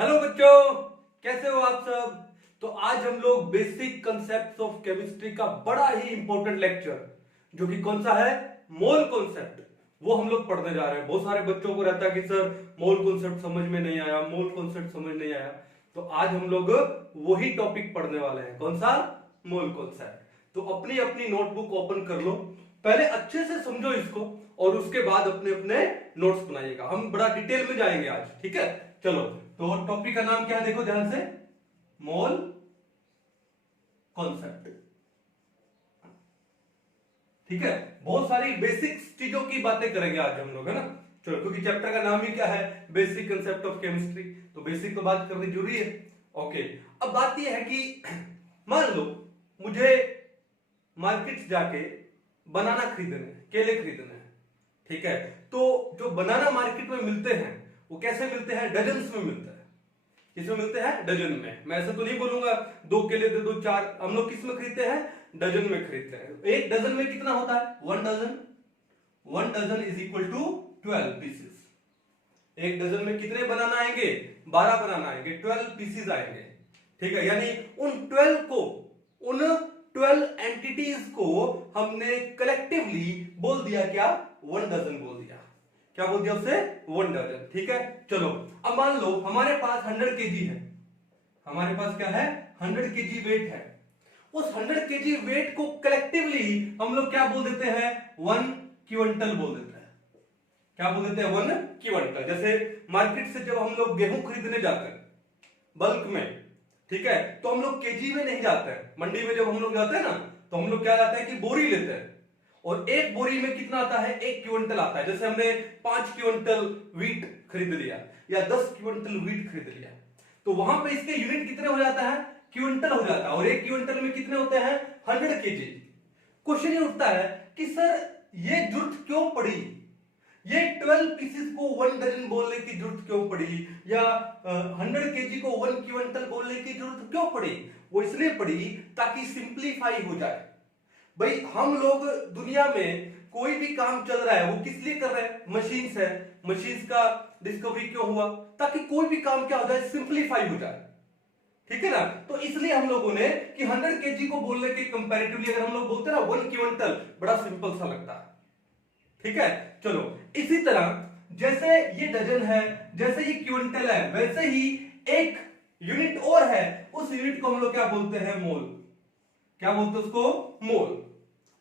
Hello बच्चों, कैसे हो आप सब। तो आज हम लोग बेसिक कंसेप्ट ऑफ केमिस्ट्री का बड़ा ही इंपॉर्टेंट लेक्चर जो कि कौन सा है, मोल कॉन्सेप्ट, वो हम लोग पढ़ने जा रहे हैं। बहुत सारे बच्चों को रहता है कि सर मोल कॉन्सेप्ट समझ में नहीं आया, मोल कॉन्सेप्ट समझ नहीं आया। तो आज हम लोग वही टॉपिक पढ़ने वाले हैं। कौन सा? Mole concept. तो अपनी अपनी नोटबुक ओपन कर लो, पहले अच्छे से समझो इसको और उसके बाद अपने अपने नोट्स बनाइएगा। हम बड़ा डिटेल में जाएंगे आज, ठीक है। चलो, तो टॉपिक का नाम क्या है, देखो ध्यान से, मोल कॉन्सेप्ट। ठीक है, बहुत सारी बेसिक चीजों की बातें करेंगे आज हम लोग, है ना। चलो, क्योंकि चैप्टर का नाम ही क्या है, बेसिक कंसेप्ट ऑफ केमिस्ट्री, तो बेसिक तो बात करनी जरूरी है। ओके, अब बात यह है कि मान लो मुझे मार्केट जाके बनाना खरीदने हैं, केले खरीदने हैं, ठीक है। तो जो बनाना मार्केट में मिलते हैं वो कैसे मिलते हैं, डजन्स में मिलते हैं। किसमें मिलते हैं? डजन में। मैं ऐसे तो नहीं बोलूंगा 2 केले दे दो 4, हम लोग किस में खरीदते हैं? डजन में खरीदते हैं। एक डजन में कितना होता है? 1 dozen. 1 dozen is equal to 12 pieces. एक डजन में कितने बनाना आएंगे? 12 बनाना आएंगे, 12 पीसेस आएंगे, ठीक है। यानी उन 12 एंटिटीज को हमने कलेक्टिवली बोल दिया क्या? 1 डजन बोल दिया। क्या बोल दिया उसे? 1 डजन, ठीक है। चलो, अब मान लो हमारे पास 100 केजी है। हमारे पास क्या है? 100 केजी वेट है। उस 100 केजी वेट को कलेक्टिवली हम लोग क्या बोल देते हैं? 1 क्विंटल बोल देते हैं। क्या बोल देते हैं? 1 क्विंटल। जैसे मार्केट से जब हम लोग गेहूं खरीदने जाते हैं बल्क में, ठीक है, तो हम लोग केजी में नहीं जाते हैं। मंडी में जब हम लोग जाते हैं ना, तो हम लोग क्या जाते हैं कि बोरी लेते हैं, और एक बोरी में कितना आता है? 1 क्विंटल आता है। जैसे हमने 5 क्विंटल वीट खरीद लिया या 10 क्विंटल वीट खरीद लिया, तो वहां पे इसके यूनिट कितने हो जाता है? क्विंटल हो जाता है। और 1 क्विंटल में कितने होते हैं? 100 केजी। क्वेश्चन ये उठता है कि सर ये जरूरत क्यों पड़ी, ये 12 पीसेस को 1 डजन बोलने की जरूरत क्यों पड़ी, या 100 केजी को 1 क्विंटल बोलने की जरूरत क्यों पड़ी? वो इसलिए पड़ी ताकि सिंप्लीफाई हो जाए। भाई, हम लोग दुनिया में कोई भी काम चल रहा है वो किस लिए कर रहे हैं? मशीन है। मशीन का डिस्कवरी क्यों हुआ? ताकि कोई भी काम क्या हो जाए? सिंप्लीफाई हो जाए, ठीक है ना। तो इसलिए हम लोगों ने कि 100 केजी को बोलने के कंपैरेटिवली अगर हम लोग बोलते हैं ना 1 क्विंटल, बड़ा सिंपल सा लगता है, ठीक है। चलो, इसी तरह जैसे ये डजन है, जैसे ये क्विंटल है, वैसे ही एक यूनिट और है। उस यूनिट को हम लोग क्या बोलते हैं? मोल। क्या बोलते हैं उसको? मोल।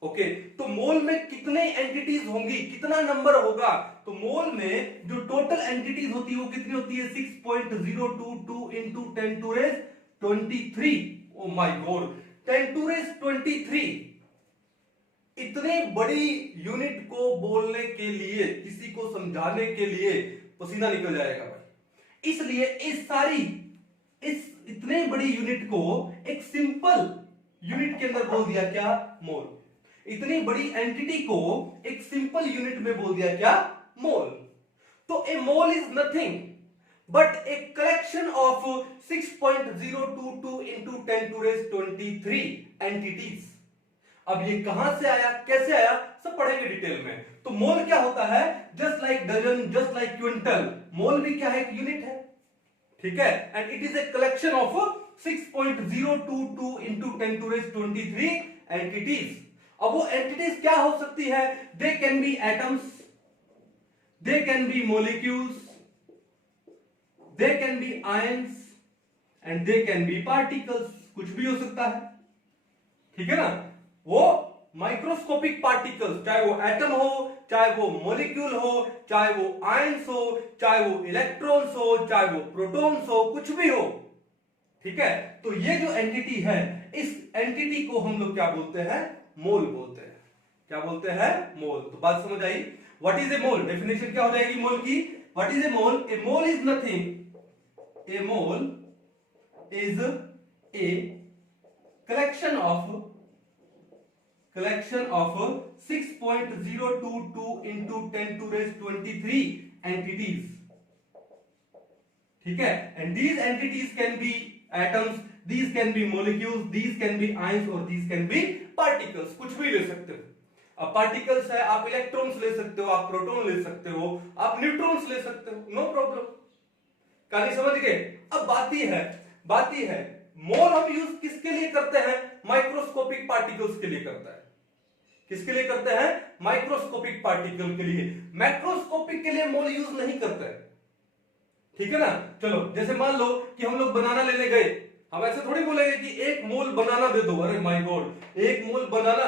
ओके, तो मोल में कितने एंटिटीज होंगी, कितना नंबर होगा? तो मोल में जो टोटल एंटिटीज होती है वो कितनी होती है? 6.022 into 10 to raise 23। Oh my God, 10 to raise 23। इतने बड़ी यूनिट को बोलने के लिए, किसी को समझाने के लिए पसीना निकल जाएगा भाई। इसलिए इस इतने बड़ी यूनिट को एक सिंपल यूनिट के अंदर बोल दिया क्या? मोल। इतनी बड़ी एंटिटी को एक सिंपल यूनिट में बोल दिया क्या? मोल। तो a mole is nothing but a collection of 6.022 into 10 to raise 23 entities. अब ये कहां से आया, कैसे आया, सब पढ़ेंगे डिटेल में। तो मोल क्या होता है? Just like dozen, just like quintal, mole भी क्या है? एक यूनिट है, ठीक है। And it is a collection of 6.022 into 10 to raise 23 entities. अब वो एंटिटीज क्या हो सकती है? They can be atoms, they can be molecules, they can be ions and they can be particles. कुछ भी हो सकता है, ठीक है ना। वो माइक्रोस्कोपिक पार्टिकल्स, चाहे वो एटम हो, चाहे वो मॉलिक्यूल हो, चाहे वो आयंस हो, चाहे वो इलेक्ट्रॉन्स हो, चाहे वो प्रोटॉन्स हो, कुछ भी हो, ठीक है। तो ये जो एंटिटी है, इस एंटिटी को हम लोग क्या बोलते हैं? मोल बोलते हैं। क्या बोलते हैं? मोल। तो बात समझ आई? What is a mole? Definition क्या हो जाएगी मोल की? What is a mole? A mole is nothing, a mole is a collection of 6.022 into 10 to raise 23 entities, ठीक है। and these entities can be atoms, these can be molecules, these can be ions और these can be particles। कुछ भी ले सकते हो। अब particles है, आप इलेक्ट्रॉन्स ले सकते हो, आप प्रोटॉन ले सकते हो, आप न्यूट्रॉन्स ले सकते हो, नो प्रॉब्लम। कहानी समझ गए। अब बात ये है मोल हम यूज किसके लिए करते हैं, माइक्रोस्कोपिक पार्टिकल्स के लिए करता है। किसके लिए करते हैं, माइक्रोस्कोपिक पार्टिकल के लिए, मैक्रोस्कोपिक के लिए मोल यूज नहीं करते हैं, ठीक है ना। चलो जैसे मान लो कि हम लोग बनाना लेने गए, हम ऐसे थोड़ी बोलेंगे कि 1 मोल बनाना दे दो, अरे माय गॉड 1 मोल बनाना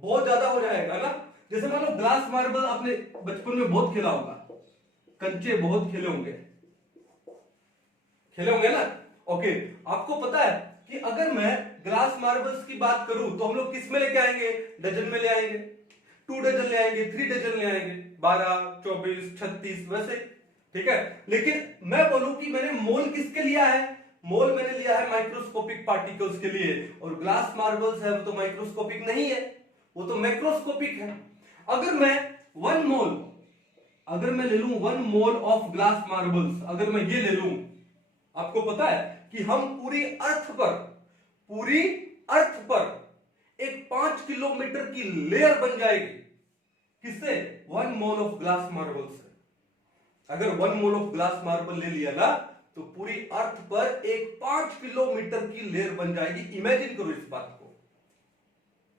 बहुत ज्यादा हो जाएगा ना। जैसे मान लो ग्लास मार्बल आपने बचपन में बहुत खेला होगा, कंचे बहुत खेले होंगे ना। ओके, आपको पता है कि अगर मैं ग्लास मार्बल्स की बात करूं तो हम लोग किस में लेके आएंगे, डजन में ले आएंगे, 2 डजन ले आएंगे, 3 डजन ले आएंगे, 12, 24, 36 वैसे, ठीक है। लेकिन मैं बोलूं कि मैंने मोल किसके लिया है, मोल मैंने लिया है माइक्रोस्कोपिक पार्टिकल्स के लिए, और ग्लास मार्बल्स है वो तो माइक्रोस्कोपिक नहीं है, वो तो मैक्रोस्कोपिक है। अगर मैं 1 मोल, अगर मैं ले लूं 1 मोल ऑफ ग्लास मार्बल्स, अगर मैं ये ले लूं, आपको पता है कि हम पूरी अर्थ पर एक 5 किलोमीटर की लेयर बन जाएगी, किससे, 1 मोल ऑफ ग्लास मार्बल से। अगर 1 मोल ऑफ ग्लास मार्बल ले लिया ना तो पूरी अर्थ पर एक 5 किलोमीटर की लेयर बन जाएगी। इमेजिन करो इस बात को,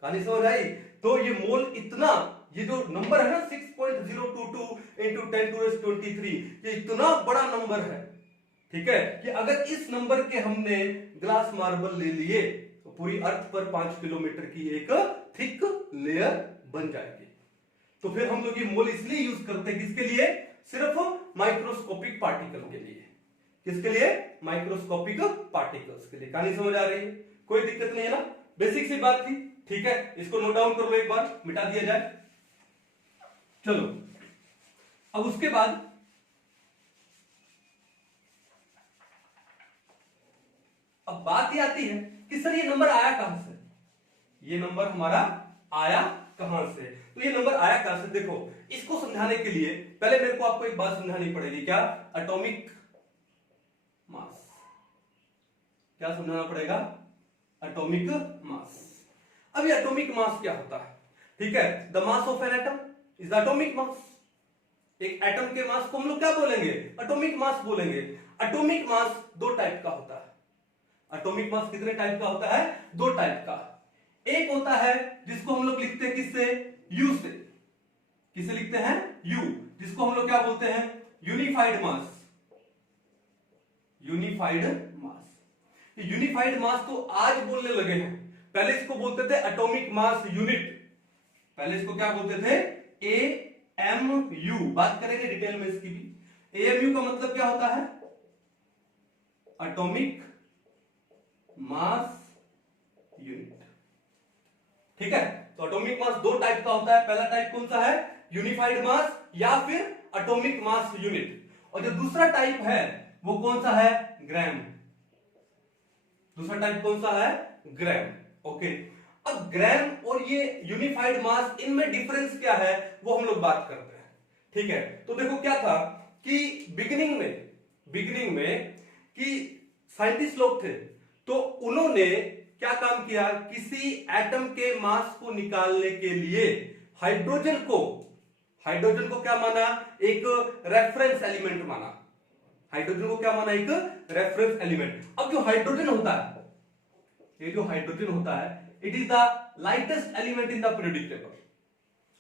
कहानी समझ आई। तो ये मोल इतना, ये जो नंबर है ना 6.022 इंटू 10⁻23, ये इतना बड़ा नंबर है, ठीक है, कि अगर इस नंबर के हमने ग्लास मार्बल ले लिए तो पूरी अर्थ पर 5 किलोमीटर की एक थिक लेयर बन जाएगी। तो फिर हम लोग ये मोल इसलिए यूज करते हैं, किसके लिए, सिर्फ माइक्रोस्कोपिक पार्टिकल के लिए। किसके लिए, माइक्रोस्कोपिक पार्टिकल्स के लिए। कहानी समझ आ रही है, कोई दिक्कत नहीं है ना, बेसिक सी बात थी, ठीक है। इसको नोट डाउन कर लो, एक बार मिटा दिया जाए। चलो अब उसके बाद अब बात ये आती है कि सर ये नंबर आया कहां से, ये नंबर हमारा आया कहां से। तो ये नंबर आया कहां से, देखो इसको समझाने के लिए पहले मेरे को आपको एक बात समझानी पड़ेगी, क्या, एटॉमिक मास। क्या समझाना पड़ेगा, एटॉमिक मास। अब ये एटॉमिक मास क्या होता है, ठीक है, the mass of an atom is the atomic mass. एक एटम के मास को हम लोग क्या बोलेंगे, एटॉमिक मास बोलेंगे। एटॉमिक मास 2 टाइप का होता है। एटॉमिक मास कितने टाइप का होता है, 2 टाइप का। एक होता है जिसको हम लोग लिखते हैं किससे, यू से। किसे लिखते हैं, यू, जिसको हम लोग क्या बोलते हैं, यूनिफाइड मास। यूनिफाइड मास, यूनिफाइड मास तो आज बोलने लगे हैं, पहले इसको बोलते थे एटॉमिक मास यूनिट। पहले इसको क्या बोलते थे, AMU। बात करेंगे डिटेल में इसकी भी। AMU का मतलब क्या होता है, एटॉमिक मास यूनिट, ठीक है। तो एटॉमिक मास 2 टाइप का होता है। पहला टाइप कौन सा है, यूनिफाइड मास या फिर एटॉमिक मास यूनिट। और जो दूसरा टाइप है वो कौन सा है, ग्राम। दूसरा टाइप कौन सा है, ग्राम। ओके, अब ग्राम और ये यूनिफाइड मास, इनमें डिफरेंस क्या है वो हम लोग बात करते हैं, ठीक है। तो देखो क्या था कि बिगिनिंग में कि साइंटिस्ट लोग थे, तो उन्होंने क्या काम किया, किसी एटम के मास को निकालने के लिए हाइड्रोजन को क्या माना, एक रेफरेंस एलिमेंट माना। हाइड्रोजन को क्या माना, एक रेफरेंस एलिमेंट। अब जो हाइड्रोजन होता है, ये जो हाइड्रोजन होता है, it is the lightest element in the periodic table.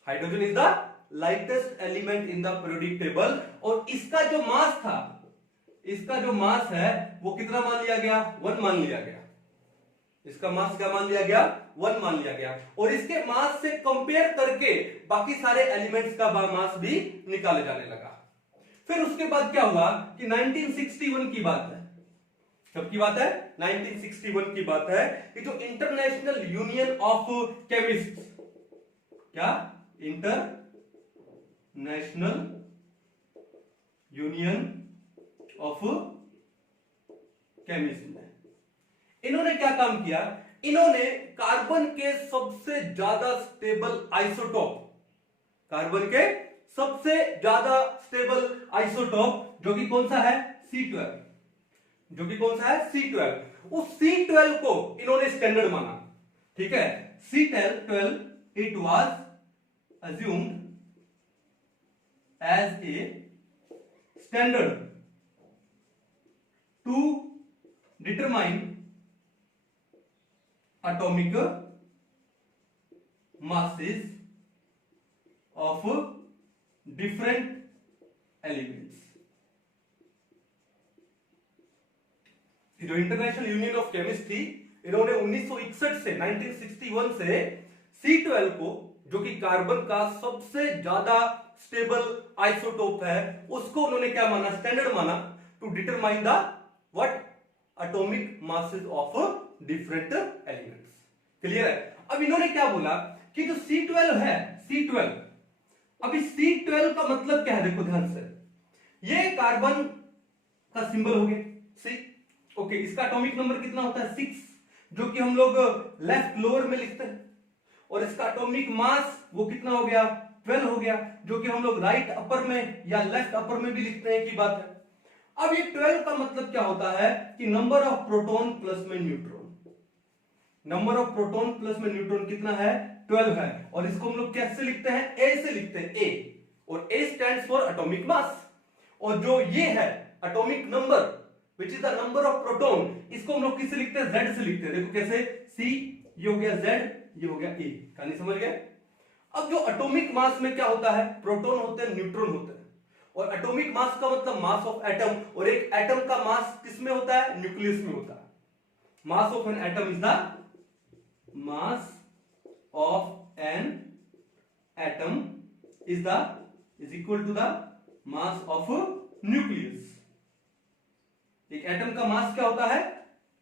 Hydrogen is the lightest element in the periodic table. और इसका जो मास था, इसका जो मास है वो कितना मान लिया गया, 1 मान लिया गया। इसका मास क्या मान लिया गया, 1 मान लिया गया। और इसके मास से कंपेयर करके बाकी सारे एलिमेंट्स का मास भी निकाले जाने लगा। फिर उसके बाद क्या हुआ कि 1961 की बात है। कब की बात है, 1961 की बात है कि जो इंटरनेशनल यूनियन ऑफ केमिस्ट, क्या, इंटरनेशनल यूनियन ऑफ केमिस्ट, इन्होंने क्या काम किया, इन्होंने कार्बन के सबसे ज्यादा स्टेबल आइसोटोप, कार्बन के सबसे ज्यादा स्टेबल आइसोटोप जो कि कौन सा है, C12, जो कि कौन सा है, C12, उस C12 को इन्होंने स्टैंडर्ड माना, ठीक है। C12 it was assumed as a standard to determine atomic masses of different elements। जो इंटरनेशनल यूनियन ऑफ केमिस्ट थी, इन्होंने 1961 से 1961 से C12 को, जो कि कार्बन का सबसे ज्यादा स्टेबल आइसोटोप है, उसको उन्होंने क्या माना, स्टैंडर्ड माना to determine the what atomic masses of different elements. Clear है? अब इन्होंने क्या बोला कि जो C12 है, C12, अभी C12 का मतलब क्या है, देखो ध्यान से, ये कार्बन का सिंबल हो गया C, ओके, इसका एटॉमिक नंबर कितना होता है 6, जो कि हम लोग लेफ्ट लोअर में लिखते हैं, और इसका एटॉमिक मास वो कितना हो गया 12 हो गया, जो कि हम लोग राइट अपर में या लेफ्ट अपर में भी लिखते हैं, की बात है। अब ये 12 का मतलब क्या होता है कि नंबर ऑफ प्रोटॉन प्लस में neutron, number of proton plus में न्यूट्रॉन कितना है 12 है, और इसको हम लोग कैसे लिखते हैं, ए से लिखते हैं, ए, और ए स्टैंड्स फॉर एटॉमिक मास, और जो ये है atomic number which is the number of proton, इसको हम लोग किससे लिखते हैं, जेड से लिखते हैं। देखो कैसे, सी ये हो गया जेड, ये हो गया ए, कहानी समझ गए? अब जो एटॉमिक मास में क्या होता है, प्रोटॉन होते हैं, न्यूट्रॉन होते हैं, और एटॉमिक मास का मतलब मास ऑफ एटम, और एक एटम का मास किसमें होता है, न्यूक्लियस में होता है। Mass of an atom is the mass of an atom is equal to the mass of a nucleus। एक एटम का मास क्या होता है,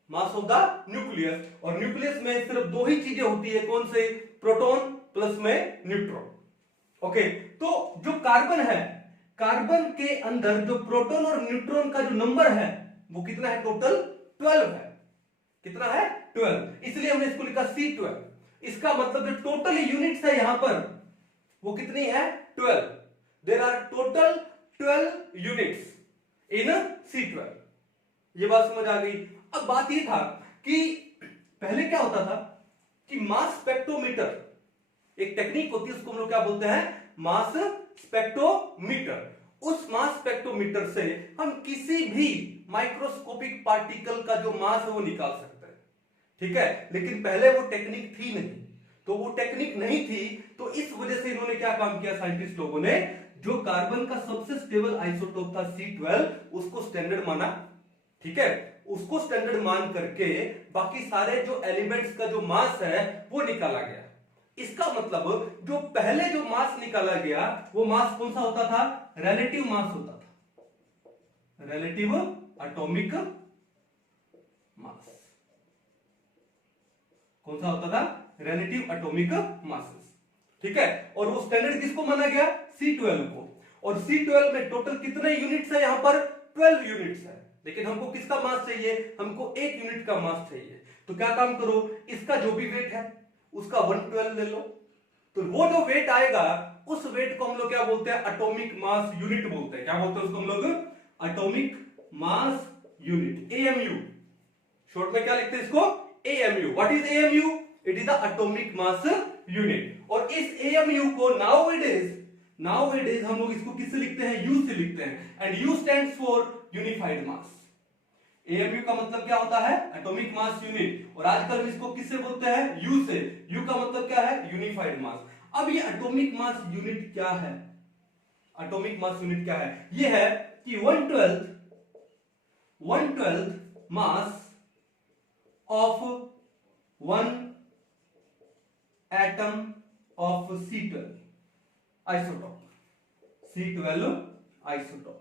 मास ऑफ द न्यूक्लियस, और न्यूक्लियस में सिर्फ दो ही चीजें होती है, कौन से, प्रोटॉन प्लस में न्यूट्रॉन। ओके, तो जो कार्बन है, कार्बन के अंदर जो प्रोटॉन और न्यूट्रॉन का जो नंबर है वो कितना है, टोटल 12 है। कितना है 12, इसलिए हमने इसको लिखा C12। इसका मतलब जो टोटल यूनिट्स है यहां पर वो कितनी है 12, there are total 12 units in C12। ये बात समझ आ गई? अब बात ये था कि पहले क्या होता था कि मास स्पेक्ट्रोमीटर, एक टेक्निक होती है, उसको हम लोग क्या बोलते हैं, मास स्पेक्ट्रोमीटर। उस मास स्पेक्ट्रोमीटर से हम किसी भी माइक्रोस्कोपिक पार्टिकल का जो मास है वो निकाल सकते हैं, ठीक है। लेकिन पहले वो टेक्निक थी नहीं, तो वो टेक्निक नहीं थी, तो इस वजह से इन्होंने क्या काम किया साइंटिस्ट लोगों ने, जो कार्बन का सबसे स्टेबल आइसोटोप था C12, उसको स्टैंडर्ड माना, ठीक है। उसको स्टैंडर्ड मान करके बाकी सारे जो एलिमेंट्स का जो मास है वो निकाला गया। इसका मतलब जो पहले जो मास निकाला गया वो मास कौन सा होता था, रिलेटिव मास होता था, रिलेटिव एटॉमिक मास। कौन सा होता था, रिलेटिव एटॉमिक मासेस, ठीक है। और वो स्टैंडर्ड किसको माना गया, C12 को। और C12 में टोटल कितने यूनिट्स है, यहां पर 12 यूनिट्स है, लेकिन हमको किसका मास चाहिए, हमको 1 यूनिट का मास चाहिए। तो क्या काम करो, इसका जो भी वेट है उसका 112 ले लो, तो वो जो वेट आएगा उस वेट को हम लोग क्या बोलते हैं, एटॉमिक मास यूनिट बोलते हैं। क्या बोलते हैं उसको हम लोग, atomic mass unit, AMU। Short में क्या लिखते हैं इसको, AMU। What is AMU? It is the atomic mass unit. और इस AMU को नाउअडेज हम लोग इसको किससे लिखते हैं, U से लिखते हैं, and U stands for unified mass. AMU का मतलब क्या होता है, एटॉमिक मास यूनिट, और आजकल हम इसको किससे बोलते हैं, U से। U का मतलब क्या है, यूनिफाइड मास। अब ये एटॉमिक मास यूनिट क्या है, एटॉमिक मास यूनिट क्या है, ये है कि 1/12 मास of 1 atom of C12 isotope, C12 isotope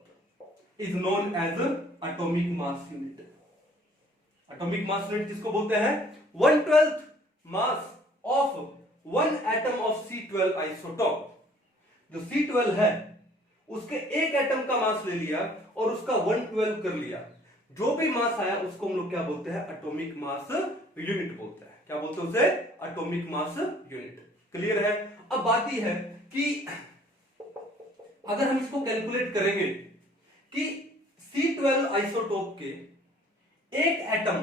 is known as atomic mass unit। Atomic mass unit किसको बोलते हैं, 1/12 मास of 1 atom of C12 isotope. जो C12 है उसके एक एटम का मास ले लिया और उसका 1/12 कर लिया, जो भी मास आया उसको हम लोग क्या बोलते हैं, एटॉमिक मास यूनिट बोलते हैं। क्या बोलते हैं उसे, एटॉमिक मास यूनिट। क्लियर है? अब बात यह है कि अगर हम इसको कैलकुलेट करेंगे कि C12 आइसोटोप के एक एटम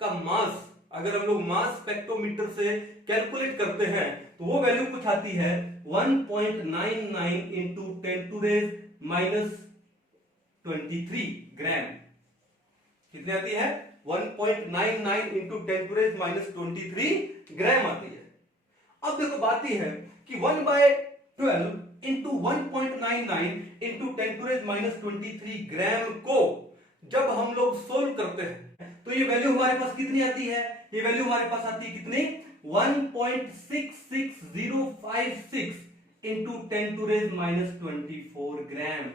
का मास अगर हम लोग मास स्पेक्ट्रोमीटर से कैलकुलेट करते हैं तो वो वैल्यू कुछ आती है 1.99 into 10⁻⁻³ ग्राम। कितनी आती है 1.99 इंटू 10⁻⁻23 ग्राम आती है। अब देखो बात यह है कि 1/12 इंटू 1.99 इंटू 10⁻⁻23 ग्राम को जब हम लोग सोल्व करते हैं तो ये वैल्यू हमारे पास कितनी आती है, ये वैल्यू हमारे पास आती है कितनी 1.66056 इंटू 10⁻⁻24 ग्राम।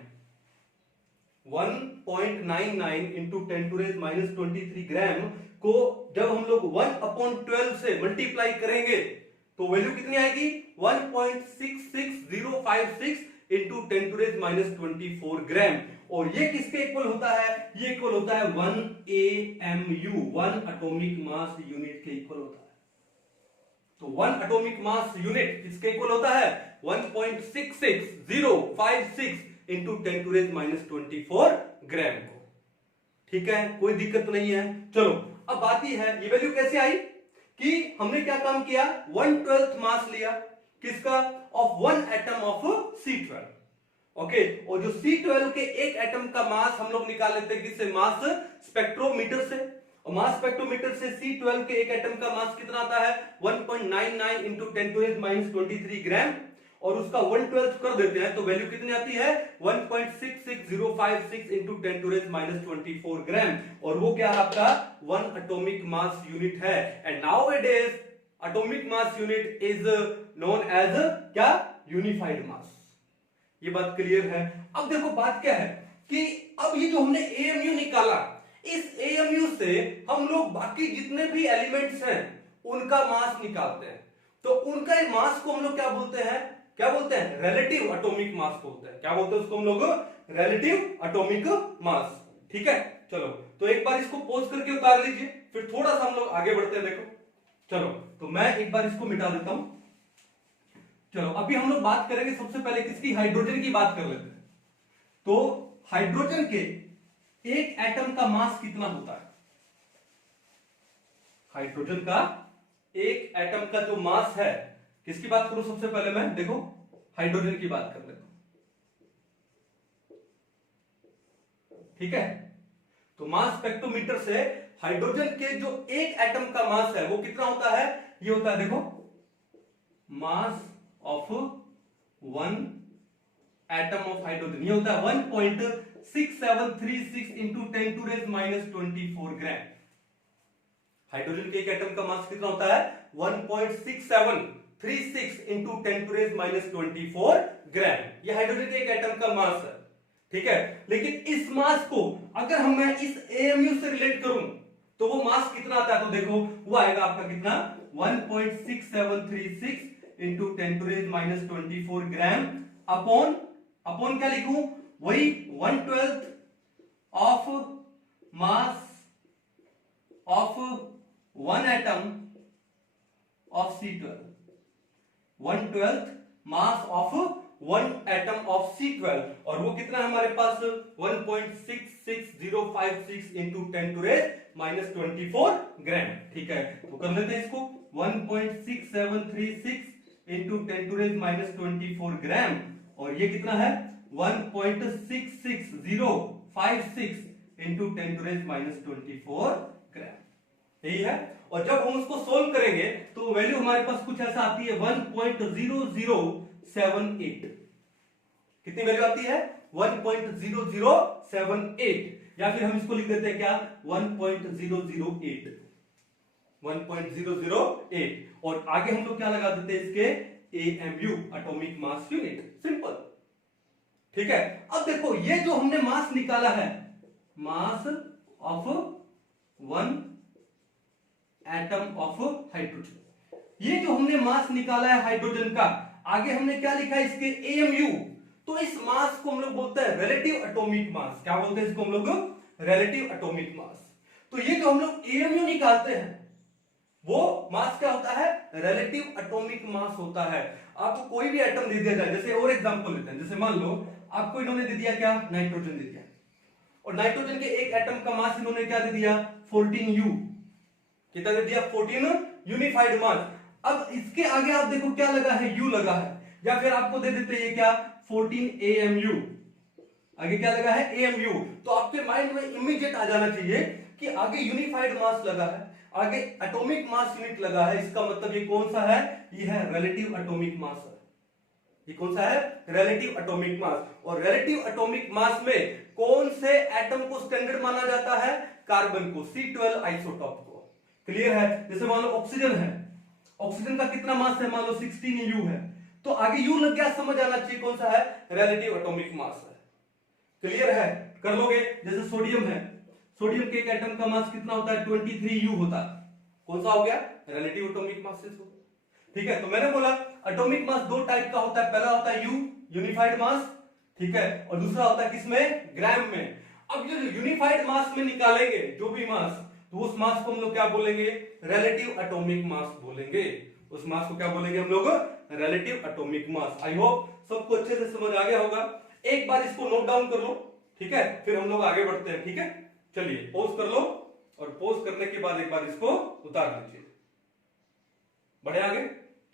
1.99 इंटू 10⁻⁻23 ग्राम को जब हम लोग 1/12 से मल्टीप्लाई करेंगे तो वैल्यू कितनी आएगी 1.66056 इंटू 10⁻⁻24 ग्राम। और ये किसके इक्वल होता है, ये इक्वल होता है 1 AMU, 1 एटॉमिक मास यूनिट के इक्वल होता है। तो 1 एटॉमिक मास यूनिट किसके इक्वल होता है 1.66056 इंटू 10⁻⁻24 ग्राम को। ठीक है, कोई दिक्कत नहीं है। चलो अब बात यह है ये वैल्यू कैसे आई कि हमने क्या काम किया 1/12 मास लिया किसका of 1 atom of C12। Okay, और जो C12 के एक एटम का मास हम लोग निकाल लेते हैं किससे मास स्पेक्ट्रोमीटर से। और मास स्पेक्ट्रोमीटर से C12 के एक एटम का मास कितना आता है 1.99 इंटू 10⁻⁻23 ग्राम और उसका 1/12 कर देते हैं तो वैल्यू कितनी आती है 1.66056 इंटू 10⁻⁻24 ग्राम। और वो क्या है आपका 1 एटॉमिक मास यूनिट है। And nowadays atomic mass unit is known as क्या यूनिफाइड मास। ये बात क्लियर है। अब देखो बात क्या है कि अब ये जो हमने AMU निकाला इस AMU से हम लोग बाकी जितने भी एलिमेंट्स हैं उनका मास निकालते हैं। तो उनका मास को हम लोग क्या बोलते हैं रिलेटिव एटॉमिक मास बोलते हैं। क्या बोलते हैं उसको हम लोग रिलेटिव एटॉमिक मास। ठीक है, चलो तो एक बार इसको पॉज करके उतार लीजिए फिर थोड़ा सा हम लोग आगे बढ़ते हैं। देखो चलो तो मैं एक बार इसको मिटा देता हूं। चलो अभी हम लोग बात करेंगे सबसे पहले किसकी हाइड्रोजन की बात कर लेते हैं। तो हाइड्रोजन के एक एटम का मास कितना होता है, हाइड्रोजन का एक एटम का जो मास है किसकी बात करूं सबसे पहले मैं देखो हाइड्रोजन की बात कर लेता हूं। ठीक है, तो मास स्पेक्ट्रोमीटर से हाइड्रोजन के जो एक एटम का मास है वो कितना होता है, ये होता है देखो मास ऑफ 1 एटम ऑफ हाइड्रोजन, ये होता है 1.6736 इंटू 10⁻⁻24 ग्राम। हाइड्रोजन के एक एटम का मास कितना होता है 1.6736 इंटू 10⁻⁻24 ग्राम। ये हाइड्रोजन के एक एटम का मास है। ठीक है, लेकिन इस मास को अगर मैं इस AMU से रिलेट करूं तो वो मास कितना आता है, तो देखो वो आएगा आपका कितना 1.6736 इंटू 10⁻⁻24 ग्राम अपॉन क्या लिखूं वही 1/12 of mass of 1 atom of C12, 1/12 mass of 1 atom of C12 और वो कितना है हमारे पास 1.66056 इंटू 10⁻⁻24 ग्राम। ठीक है, तो कर लेते हैं इसको 1.6736 इंटू 10⁻⁻24 ग्राम और ये कितना है 1.66056 इंटू 10⁻⁻24 ग्राम। यही है। और जब हम उसको सोल्व करेंगे तो वैल्यू हमारे पास कुछ ऐसा आती है 1.0078। कितनी वैल्यू आती है 1.0078 या फिर हम इसको लिख देते हैं क्या 1.008 और आगे हम लोग क्या लगा देते हैं इसके AMU atomic mass unit. Simple. ठीक है, अब देखो ये जो हमने मास निकाला है मास ऑफ 1 एटम ऑफ हाइड्रोजन, ये जो हमने मास निकाला है हाइड्रोजन का आगे हमने क्या लिखा है इसके AMU। तो इस मास को हम लोग बोलते हैं रिलेटिव एटॉमिक मास। क्या बोलते हैं इसको हम लोग रिलेटिव एटॉमिक मास। तो ये जो हम लोग AMU निकालते हैं वो मास क्या होता है रिलेटिव एटॉमिक मास होता है। आपको कोई भी एटम दे दिया जाए, जैसे और एग्जांपल लेते हैं, जैसे मान लो आपको इन्होंने दे दिया क्या नाइट्रोजन दे दिया और नाइट्रोजन के एक एटम का मास इन्होंने क्या दे दिया 14U। कितना दे दिया 14 यूनिफाइड मास। अब इसके आगे आप देखो क्या लगा है U लगा है, या फिर आपको दे देते हैं क्या 14 AMU, आगे क्या लगा है AMU। तो आपके माइंड में इमीडिएट आ जाना चाहिए कि आगे यूनिफाइड मास लगा है, आगे एटॉमिक मास यूनिट लगा है, इसका मतलब ये कौन सा है, ये है रिलेटिव एटॉमिक मास है। ये कौन सा है, रिलेटिव एटॉमिक मास। और रिलेटिव एटॉमिक मास में कौन से एटम को स्टैंडर्ड माना जाता है, कार्बन को, C12 आइसोटॉप को। क्लियर है। जैसे मान लो ऑक्सीजन है, ऑक्सीजन का कितना मास है, मान लो 16 U है, तो आगे U लग गया, समझ आना चाहिए कौन सा है, रिलेटिव एटॉमिक मास है। क्लियर है, कर लोगे। जैसे सोडियम है, सोडियम के एक एटम का मास कितना होता है, 23 U होता है, कौन सा हो गया, रिलेटिव एटॉमिक मास। ठीक है, तो मैंने बोला एटॉमिक मास दो टाइप का होता है, पहला होता है U यूनिफाइड मास, ठीक है, और दूसरा होता है किसमें, ग्राम में। अब जो यूनिफाइड मास में निकालेंगे जो भी मास, तो उस मास को हम लोग क्या बोलेंगे, रिलेटिव एटॉमिक मास बोलेंगे। उस मास को क्या बोलेंगे हम लोग, relative atomic mass. I hope सबको अच्छे से समझ आ गया होगा। एक बार इसको नोट डाउन कर लो, ठीक है, फिर हम लोग आगे बढ़ते हैं। ठीक है, चलिए पॉज कर लो, और पॉज करने के बाद एक बार इसको उतार लीजिए, बढ़े आगे।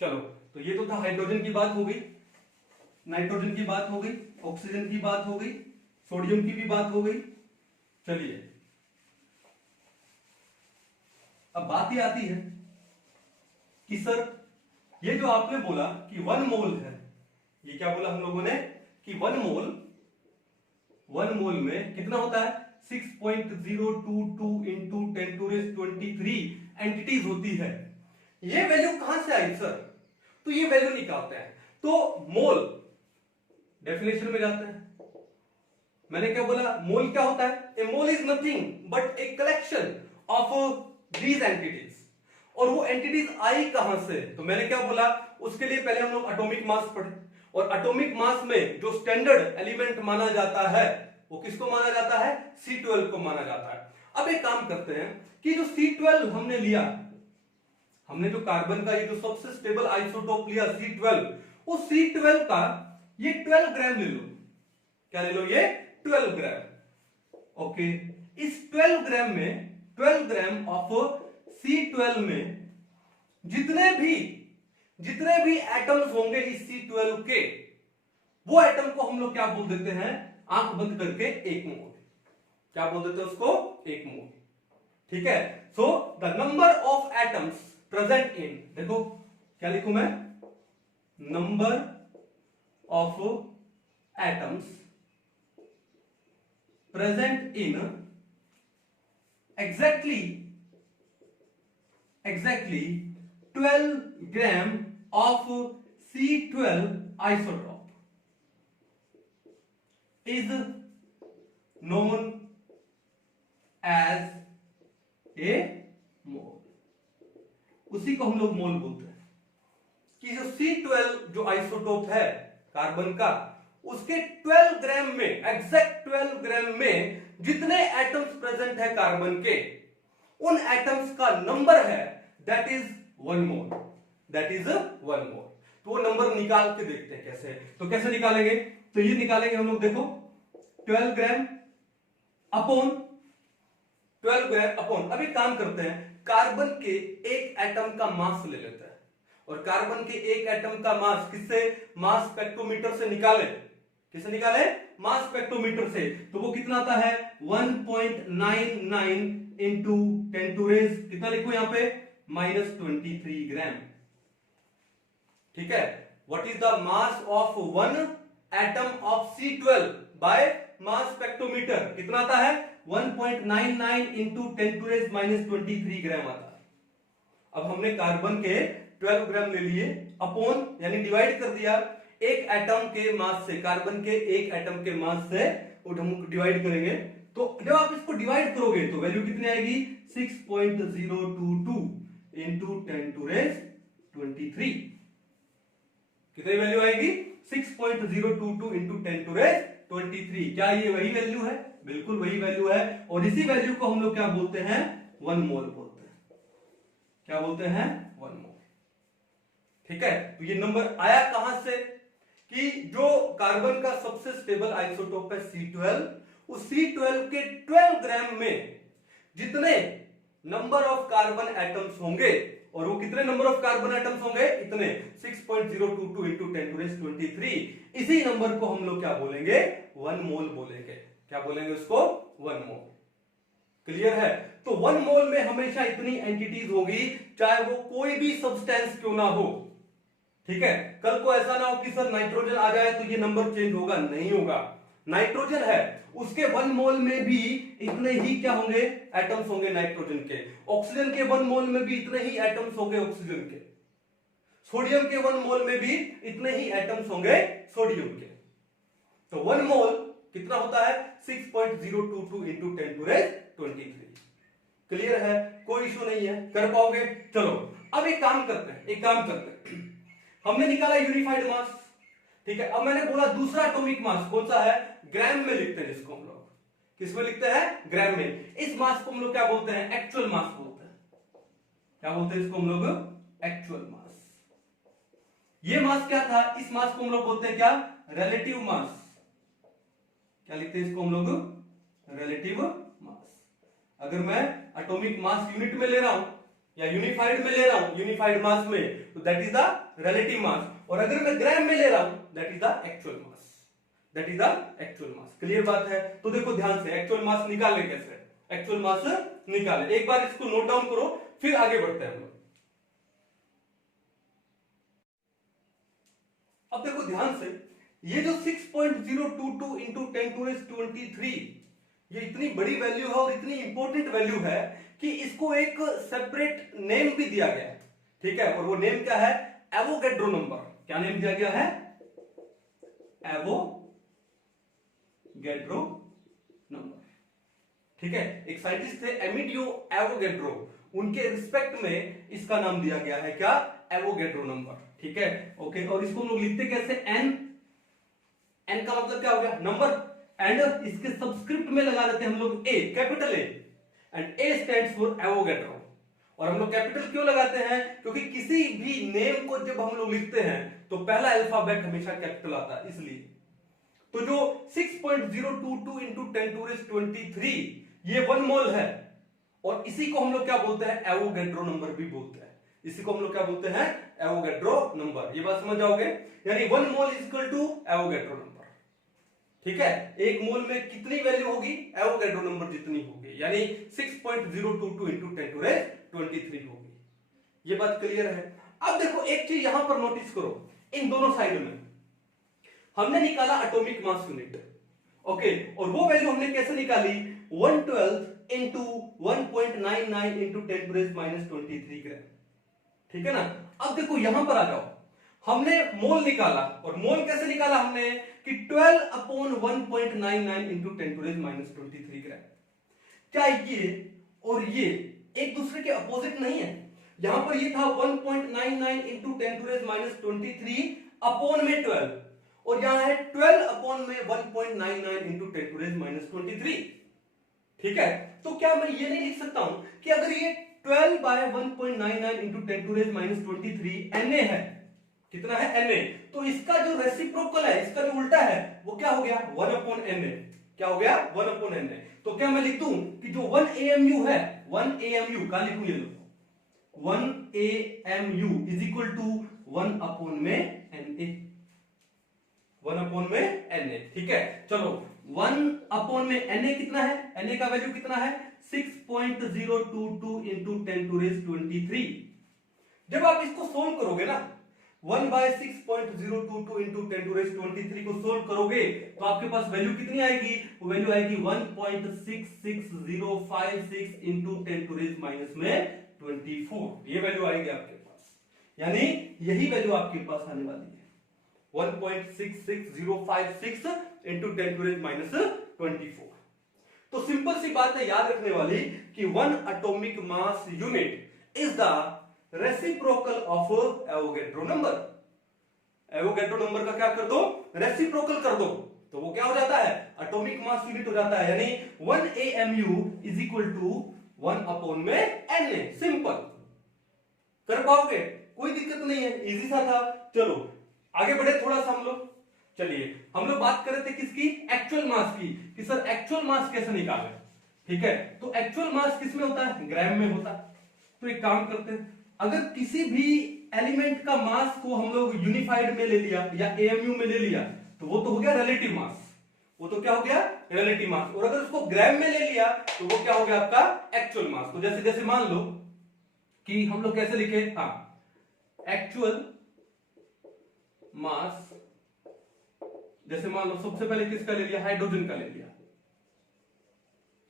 चलो, तो ये तो था हाइड्रोजन की बात हो गई, नाइट्रोजन की बात हो गई, ऑक्सीजन की बात हो गई, सोडियम की भी बात हो गई। चलिए अब बात ये आती है कि सर ये जो आपने बोला कि 1 मोल है, ये क्या बोला हम लोगों ने कि 1 मोल में कितना होता है, 6.022 इंटू 10⁻23 एंटिटीज होती है। ये वैल्यू कहां से आई सर, तो ये वैल्यू निकालते हैं। तो मोल डेफिनेशन में जाते हैं। मैंने क्या बोला, मोल क्या होता है, a mole is nothing but a collection of these entities. और वो एंटिटीज आई कहां से, तो मैंने क्या बोला, उसके लिए पहले हम लोग एटॉमिक मास पढ़े, और एटॉमिक मास में जो स्टैंडर्ड एलिमेंट माना जाता है वो किसको माना जाता है, C12 को माना जाता है। अब एक काम करते हैं कि जो C12 हमने लिया, हमने जो कार्बन का ये जो सबसे स्टेबल आइसोटोप लिया C12, उस C12 का ये 12 ग्राम ले लो। क्या ले लो, ये 12 ग्राम। ओके, इस 12 ग्राम में, 12 ग्राम ऑफ C12 में जितने भी एटम्स होंगे इस C12 के, वो एटम को हम लोग क्या बोल देते हैं, आंख बंद करके 1 मोल। क्या बोल देते हैं उसको, 1 मोल। ठीक है, so the number of atoms present in, देखो क्या लिखूं मैं, number of atoms present in exactly 12 gram of C12 isotope is known as a mole। उसी को हम लोग मोल बोलते हैं कि जो C12 जो आइसोटोप है कार्बन का, उसके 12 ग्राम में, एग्जैक्ट 12 ग्राम में जितने एटम्स प्रेजेंट है कार्बन के, उन एटम्स का नंबर है, that is 1 mole. That is 1 मोल। तो वो नंबर निकाल के देखते हैं कैसे। तो कैसे निकालेंगे, तो ये निकालेंगे हम लोग, देखो 12 ग्राम अपॉन 12 ग्राम अपॉन, अभी काम करते हैं, कार्बन के एक एटम का मास ले लेते हैं, और कार्बन के एक एटम का मास किससे, मास स्पेक्ट्रोमीटर से निकाले। किससे निकाले, मास स्पेक्ट्रोमीटर से। तो वो कितना आता है, 1.99 इंटू 10 टू रेज कितना लिखो यहां पे, -23 ग्राम। ठीक है, what is the mass of 1 atom of C12 by mass spectrometer, कितना आता है, 1.99 इंटू 10 टू रेज -23 ग्राम आता है। अब हमने कार्बन के 12 ग्राम ले लिए, अपॉन यानी डिवाइड कर दिया एक एटम के मास से, कार्बन के एक एटम के मास से डिवाइड करेंगे। तो जब आप इसको डिवाइड करोगे तो वैल्यू कितनी आएगी, 6.022 इंटू 10 टू रेज 23। कितनी वैल्यू आएगी, 6.022 इंटू 10 टू रेज 23। क्या ये वही वैल्यू है, बिल्कुल वही वैल्यू है। और इसी वैल्यू को हम लोग क्या बोलते हैं, 1 मोल बोलते हैं। क्या बोलते हैं, 1 मोल। ठीक है, तो ये नंबर आया कहां से कि जो कार्बन का सबसे स्टेबल आइसोटोप है C12, उस C12 के 12 ग्राम में जितने नंबर ऑफ कार्बन एटम्स होंगे, और वो कितने नंबर ऑफ कार्बन एटम्स होंगे, इतने 6.022 इंटू 10 टू रेज 23। इसी नंबर को हम लोग क्या बोलेंगे, 1 मोल बोलेंगे। क्या बोलेंगे उसको, 1 मोल। क्लियर है? तो 1 मोल में हमेशा इतनी एंटिटीज होगी, चाहे वो कोई भी सब्सटेंस क्यों ना हो। ठीक है, कल को ऐसा ना हो कि सर नाइट्रोजन आ जाए तो ये नंबर चेंज होगा, नहीं होगा। नाइट्रोजन है, उसके 1 मोल में भी इतने ही क्या होंगे, एटम्स होंगे नाइट्रोजन के। ऑक्सीजन के 1 मोल में भी इतने ही एटम्स होंगे ऑक्सीजन के। सोडियम के 1 मोल में भी इतने ही एटम्स होंगे सोडियम के। तो 1 मोल कितना होता है, 6.022 इंटू 10⁻23। क्लियर है? कोई इशू नहीं है, कर पाओगे? चलो अब एक काम करते हैं, हमने निकाला यूनिफाइड मास, ठीक है। अब मैंने बोला दूसरा एटॉमिक मास कौन सा है, ग्राम में लिखते हैं जिसको हम लोग, किसमें लिखते हैं, ग्राम में। इस मास को हम लोग क्या बोलते हैं, एक्चुअल मास बोलते हैं। क्या बोलते हैं इसको हम लोग, एक्चुअल मास। ये मास क्या था, इस मास को हम लोग बोलते हैं क्या, रिलेटिव मास। क्या लिखते हैं इसको हम लोग, रिलेटिव मास। अगर मैं एटॉमिक मास यूनिट में ले रहा हूं या यूनिफाइड में ले रहा हूं, यूनिफाइड मास में, तो that is the relative mass. और अगर मैं ग्राम में ले रहा हूं, that is the actual mass, that is the actual mass. Clear बात है? तो देखो ध्यान से, एक्चुअल मास निकालें कैसे, एक्चुअल मास निकालें। एक बार इसको नोट डाउन करो, फिर आगे बढ़ते हैं हम लोग। अब देखो ध्यान से, ये जो 6.022 इंटू 10⁻23, ये इतनी बड़ी वैल्यू है और इतनी इंपॉर्टेंट वैल्यू है कि इसको एक सेपरेट नेम भी दिया गया है। ठीक है, और वो नेम क्या है, एवोगैड्रो नंबर। क्या नेम दिया गया है, एवोगैड्रो नंबर। ठीक है, एक साइंटिस्ट थे एमिडियो एवोगैड्रो, उनके रिस्पेक्ट में इसका नाम दिया गया है क्या, एवोगैड्रो नंबर। ठीक है, ओके। और इसको हम लोग लिखते कैसे, एन। एन का मतलब क्या हो गया, नंबर, एंड इसके सबस्क्रिप्ट में लगा देते हैं हम लोग A, capital A, and A stands for Avogadro. और हम लोग कैपिटल क्यों लगाते हैं, क्योंकि किसी भी नेम को जब हम लोग लिखते हैं तो पहला अल्फाबेट हमेशा कैपिटल आता है, इसलिए। तो जो 6.022 इंटू 10⁻23 ये 1 मोल है, और इसी को हम लोग क्या बोलते हैं, एवोगैड्रो नंबर भी बोलते हैं। इसी को हम लोग क्या बोलते हैं, एवोगैड्रो नंबर। ये बात समझ जाओगे, यानी 1 mole is equal to Avogadro number. ठीक है, एक मोल में कितनी वैल्यू होगी, एवोगैड्रो नंबर जितनी होगी, यानी 6.022 इंटू 10⁻23 होगी। ये बात क्लियर है? अब देखो एक चीज यहां पर नोटिस करो, इन दोनों साइड में हमने निकाला एटॉमिक मास यूनिट, ओके, और वो वैल्यू हमने कैसे निकाली, 112 इंटू 1.99 इंटू 10⁻23 ग्राम। ठीक है ना? अब देखो यहां पर आ जाओ, हमने मोल निकाला, और मोल कैसे निकाला हमने, कि 12/1.99 इंटू 10⁻23 ग्राम। क्या ये और ये एक दूसरे के अपोजिट नहीं है? यहां पर ये था 1.99 इंटू 10⁻23 अपॉन में 12, और यहां है 12 अपॉन में 1.99 इंटू 10⁻23। ठीक है, तो क्या मैं ये नहीं लिख सकता हूं कि अगर ये 12/1.99 इंटू 10⁻23 Na है, कितना है, Na, तो इसका जो रेसिप्रोकल है, इसका जो उल्टा है, वो क्या हो गया, 1/Na। क्या हो गया, 1/Na। तो क्या मैं लिख दूं कि जो 1 AMU है, 1 AMU क्या लिखूं, ये लो, 1 AMU is equal to 1/Na, 1/Na। ठीक है, चलो 1/Na कितना है, Na का वैल्यू कितना है, 6.022 इंटू 10⁻23। जब आप इसको सोल्व करोगे ना, 1/6.022 इंटू 10⁻23 को सोल्व करोगे तो आपके पास वैल्यू कितनी आएगी, वो वैल्यू आएगी 1.66056 इंटू 10⁻24। ये वैल्यू आएगी आपके पास, यानी यही वैल्यू आपके पास आने वाली है, 1.66056 इंटू 10⁻24। तो सिंपल सी बात है याद रखने वाली कि 1 atomic mass unit is the reciprocal of Avogadro number. Avogadro number का क्या कर दो, रेसिप्रोकल कर दो, तो वो क्या हो जाता है, एटॉमिक मास यूनिट हो जाता है, यानी 1 AMU is equal to 1/Na। Simple, कर पाओगे, कोई दिक्कत नहीं है, इजी सा था। चलो आगे बढ़े थोड़ा सा हम लोग। चलिए हम लोग बात कर रहे थे किसकी, एक्चुअल मास की, कि सर एक्चुअल मास कैसे निकालें। ठीक है, तो एक्चुअल मास किसमें होता है, ग्राम में होता है। तो एक काम करते हैं, अगर किसी भी एलिमेंट का मास को हम लोग यूनिफाइड में ले लिया या AMU में ले लिया, तो वो तो हो गया रिलेटिव मास, वो तो क्या हो गया, रिलेटिव मास, और अगर उसको ग्राम में ले लिया तो वो क्या हो गया आपका एक्चुअल मास। तो जैसे जैसे मान लो कि हम लोग कैसे लिखे, हाँ, एक्चुअल मास, जैसे मान लो सबसे पहले किसका ले लिया, हाइड्रोजन का ले लिया,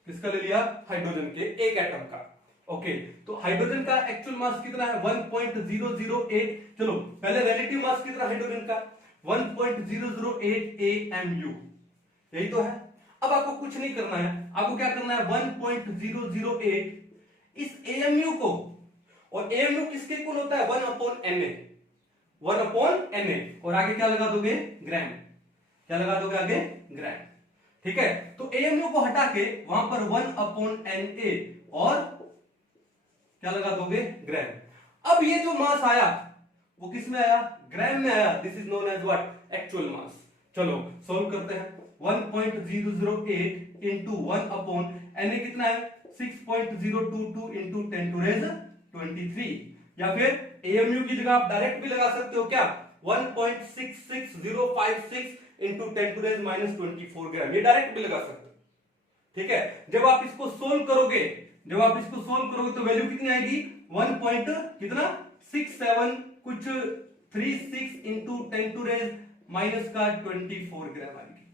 किसका ले लिया, हाइड्रोजन के एक एटम का। ओके, तो हाइड्रोजन का एक्चुअल मास कितना है 1.008। चलो पहले रिलेटिव मास कितना हाइड्रोजन का 1.008 AMU, यही तो है। अब आपको कुछ नहीं करना है, आपको क्या करना है 1.008 इस AMU को, और AMU किसके इक्वल होता है 1/Na, 1/Na, और आगे क्या लगा दोगे ग्राम, क्या लगा दोगे आगे ग्राम। ठीक है, तो AMU को हटा के वहां पर 1/Na और क्या लगा दोगे ग्राम। अब ये जो मास आया वो किस में आया, ग्राम में आया। This is known as what, actual mass. चलो सॉल्व करते हैं। 1.008 इंटू 1/Na कितना है 6.022 इंटू 10⁻23, या फिर AMU की जगह आप डायरेक्ट भी लगा सकते हो क्या 1.66056 इंटू 10⁻24 ग्राम, ये डायरेक्ट भी लगा सकते हो। ठीक है, जब आप इसको सोल्व करोगे, तो वैल्यू कितनी आएगी 1 पॉइंट कितना 67 कुछ 36 इंटू 10⁻24 ग्राम आएगी।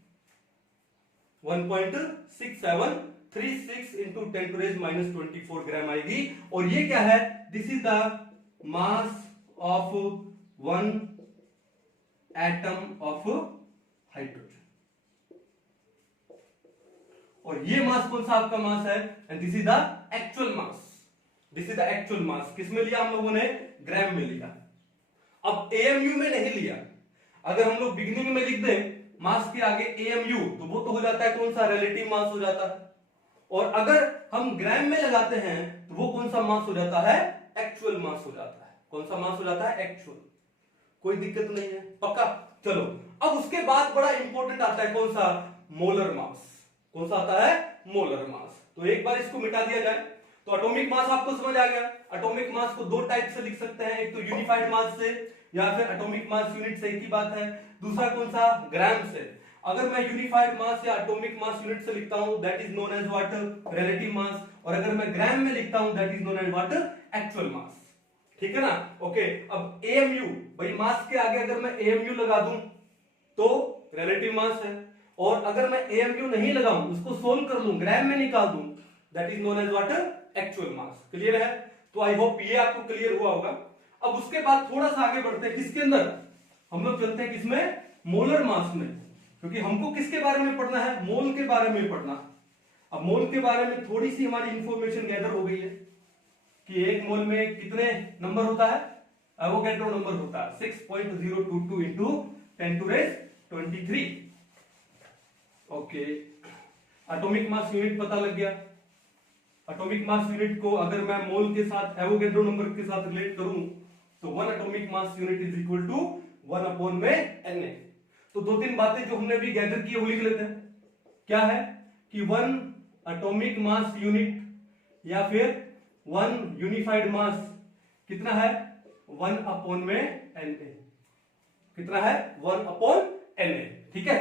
1.6736 इंटू 10⁻24 ग्राम आएगी। और ये क्या है, this is the mass of one atom of hydrogen, और ये मास कौन सा आपका मास है, and this is the actual mass. This is the actual mass, किसमें लिया हम लोगों ने, ग्राम में लिया। अब AMU में नहीं लिया। अगर हम लोग बिगिनिंग में लिख दें मास के आगे AMU, तो वो तो हो जाता है कौन सा, रिलेटिव मास हो जाता है। और अगर हम ग्राम में लगाते हैं तो वो कौन सा मास हो जाता है, एक्चुअल मास हो जाता है। कौन सा मास हो जाता है, एक्चुअल। कोई दिक्कत नहीं है, पक्का। चलो अब उसके बाद बड़ा इंपॉर्टेंट आता है कौन सा, मोलर मास। कौन सा आता है, मोलर मास। तो एक बार इसको मिटा दिया जाए तो एटॉमिक मास आपको समझ आ गया। एटॉमिक मास को दो टाइप से लिख सकते हैं, एक तो यूनिफाइड मास से, या फिर एटॉमिक मास यूनिट से, एक ही बात है। दूसरा कौन सा, ग्राम से। अगर मैं यूनिफाइड मास या एटॉमिक मास यूनिट से लिखता हूं that is known as what, relative mass. और अगर मैं ग्राम में लिखता हूं that is known as what, actual mass. ठीक है ना। ओके, अब AMU, भाई मास के आगे अगर मैं AMU लगा दूं तो रिलेटिव मास है, और अगर मैं AMU नहीं लगाऊं, उसको सोल्व कर लूं, ग्राम में निकाल दूं, that is known as what, actual mass. Clear है। तो आई होप ये आपको क्लियर हुआ होगा। अब उसके बाद थोड़ा सा आगे बढ़ते हैं, किसके अंदर, हम लोग चलते हैं किसमें, मोलर मास में, क्योंकि हमको किसके बारे में पढ़ना है, मोल के बारे में पढ़ना। अब मोल के बारे में थोड़ी सी हमारी इंफॉर्मेशन गैदर हो गई है कि एक मोल में कितने नंबर होता है, एवोगैड्रो नंबर होता है 6.022 into 10⁻23। Okay, atomic mass unit पता लग गया। एटॉमिक मास यूनिट को अगर मैं मोल के साथ, एवोगैड्रो नंबर के साथ रिलेट करूं तो 1 atomic mass unit is equal to 1/Na। तो दो तीन बातें जो हमने भी गैदर की वो लिख लेते हैं। क्या है कि 1 एटॉमिक मास यूनिट या फिर 1 यूनिफाइड मास कितना है 1/Na। कितना है 1/Na। ठीक है।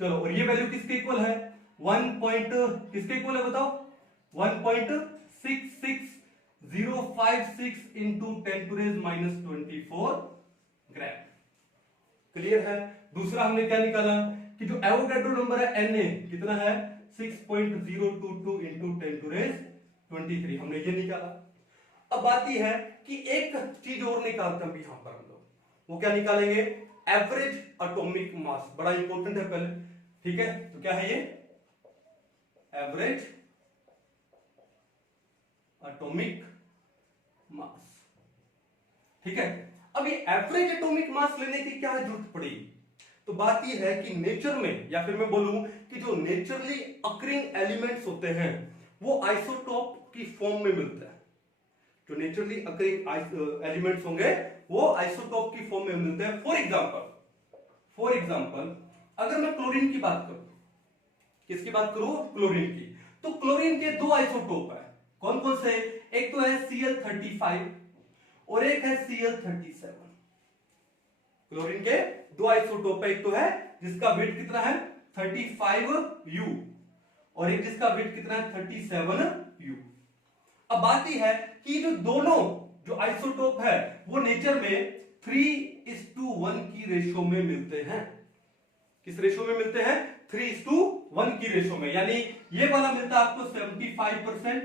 चलो, और ये वैल्यू किसके इक्वल है, 1 किसके इक्वल है बताओ, 1.66056 इंटू 10⁻24 ग्राम। क्लियर है। दूसरा हमने क्या निकाला कि जो एवोगैड्रो नंबर है Na कितना है 6.022 इंटू 10⁻23, हमने ये निकाला। अब बात यह है कि एक चीज और निकालते हैं यहां पर हम लोग, वो क्या निकालेंगे, एवरेज एटॉमिक मास। बड़ा इंपॉर्टेंट है पहले। ठीक है, तो क्या है ये, एवरेज एटॉमिक मास। ठीक है। अब ये एवरेज एटॉमिक मास लेने की क्या जरूरत पड़ी, तो बात ये है कि नेचर में, या फिर मैं बोलूं कि जो नेचुरली अकरिंग एलिमेंट्स होते हैं वो आइसोटोप की फॉर्म में मिलते हैं। जो नेचुरली अकरिंग एलिमेंट्स होंगे वो आइसोटोप की फॉर्म में मिलते हैं। फॉर एग्जांपल अगर मैं क्लोरीन की बात करूं, किसकी बात करूं, क्लोरीन की, तो क्लोरीन के दो आइसोटोप है। कौन कौन से, एक तो है Cl35 और एक है Cl37। क्लोरीन के दो आइसोटोप है, एक तो है जिसका वेट कितना है 35u और एक जिसका वेट कितना है 37u। अब बात यह है कि जो दोनों जो आइसोटोप है वो नेचर में 3:1 की रेशो में मिलते हैं। किस रेशो में मिलते हैं? 3:1 की रेशो में। यानी ये वाला मिलता है आपको 75%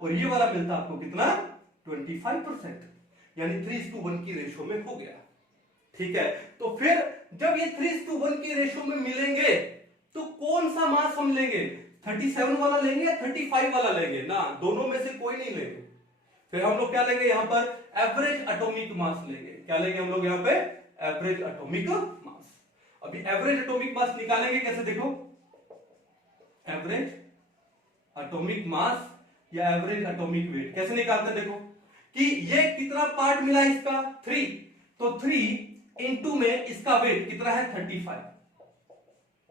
और ये वाला मिलता है आपको कितना? 25%। यानी 3:1 की रेशो में हो गया। ठीक है, तो फिर जब ये 3:1 की रेशो में मिलेंगे तो कौन सा मास हम लेंगे? 37 वाला लेंगे या 35 वाला लेंगे? ना, दोनों में से कोई नहीं लेंगे। फिर हम लोग क्या लेंगे? यहां पर एवरेज एटॉमिक मास लेंगे। क्या लेंगे हम लोग यहां पे? एवरेज एटॉमिक मास। अभी एवरेज एटॉमिक मास निकालेंगे कैसे? देखो, एवरेज एटॉमिक मास या एवरेज एटॉमिक वेट कैसे निकालते? देखो कि ये कितना पार्ट मिला इसका? 3, तो 3 इंटू में इसका वेट कितना है? 35।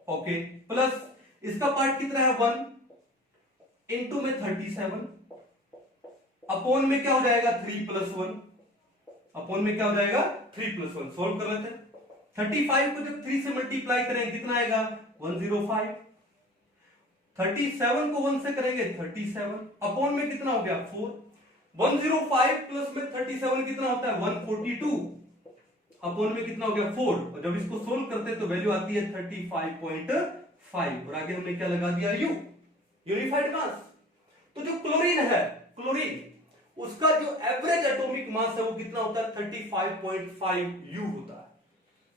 ओके, प्लस इसका पार्ट कितना है? 1 इंटू में 37 अपॉन में क्या हो जाएगा? 3+1 अपॉन में क्या हो जाएगा? 3+1। सोल्व कर लेते हैं। 35 को जब 3 से मल्टीप्लाई करेंगे कितना आएगा? 105। 37 को 1 से करेंगे 37 अपॉन में कितना हो गया? 4। 105 प्लस में 37 कितना होता है? 142 अपॉन में कितना हो गया? 4। और जब इसको सोल्व करते हैं तो वैल्यू आती है 35.5 और आगे हमने क्या लगा दिया? यू, यूनिफाइड मास। तो जो क्लोरीन है, क्लोरीन उसका जो एवरेज एटॉमिक मास है वो कितना होता है? 35.5 यू होता है।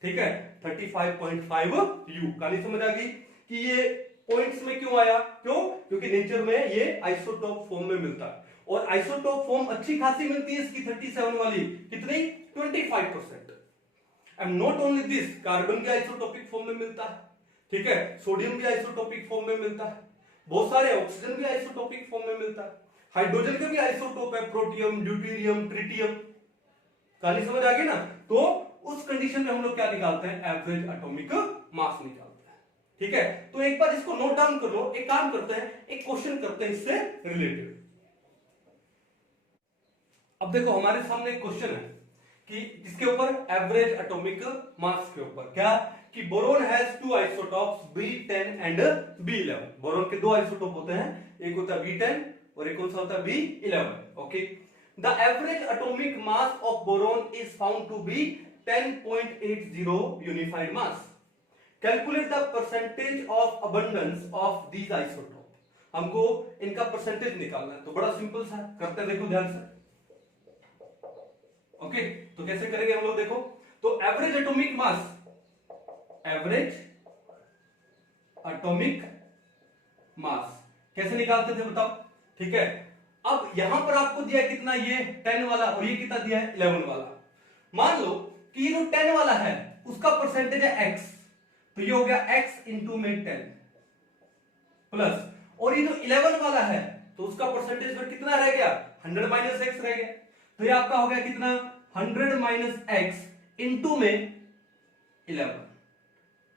ठीक है, 35.5 यू। कहानी समझ आ गई कि ये पॉइंट्स में क्यों आया? क्यों? क्योंकि नेचर में ये आइसोटोप फॉर्म में मिलता है और आइसोटोप फॉर्म अच्छी खासी मिलती है इसकी 37 वाली। कितनी? 25%। And not only this, carbon भी आइसोटोपिक फॉर्म में मिलता है। ठीक है, सोडियम भी आइसोटोपिक फॉर्म में मिलता है। बहुत सारे ऑक्सीजन भी आइसोटोपिक फॉर्म में मिलता है। हाइड्रोजन का भी आइसोटोप है, प्रोटियम, ड्यूटेरियम, ट्रिटियम। कहानी समझ आ गई ना? तो उस कंडीशन में हम लोग क्या निकालते हैं? एवरेज एटॉमिक मास निकालते हैं। ठीक है, तो एक बार इसको नोट डाउन कर लो। एक काम करते हैं, एक क्वेश्चन करते हैं इससे रिलेटेड। अब देखो हमारे सामने एक क्वेश्चन है कि इसके ऊपर एवरेज एटॉमिक मास के ऊपर क्या कि boron has 2 isotopes B10 and B11। Boron के 2 आइसोटोप होते हैं, एक होता है B10 और एक कौन सा होता है? B11। Okay, the average atomic mass of boron is found to be 10.80 unified mass. Calculate the percentage of abundance of these isotope. हमको इनका परसेंटेज निकालना है, तो बड़ा सिंपल सा करते हैं, देखो ध्यान से। ओके, तो कैसे करेंगे हम लोग? देखो, तो एवरेज एटॉमिक मास, एवरेज एटॉमिक मास कैसे निकालते थे बताओ? ठीक है, अब यहां पर आपको दिया कितना? ये 10 वाला और ये कितना दिया है? 11 वाला। मान लो कि ये जो 10 वाला है उसका परसेंटेज है x, तो ये हो गया x इंटू में 10 प्लस, और ये जो 11 वाला है तो उसका परसेंटेज फिर कितना रह गया? 100 माइनस x रह गया। तो ये आपका हो गया कितना? 100 माइनस x इंटू में 11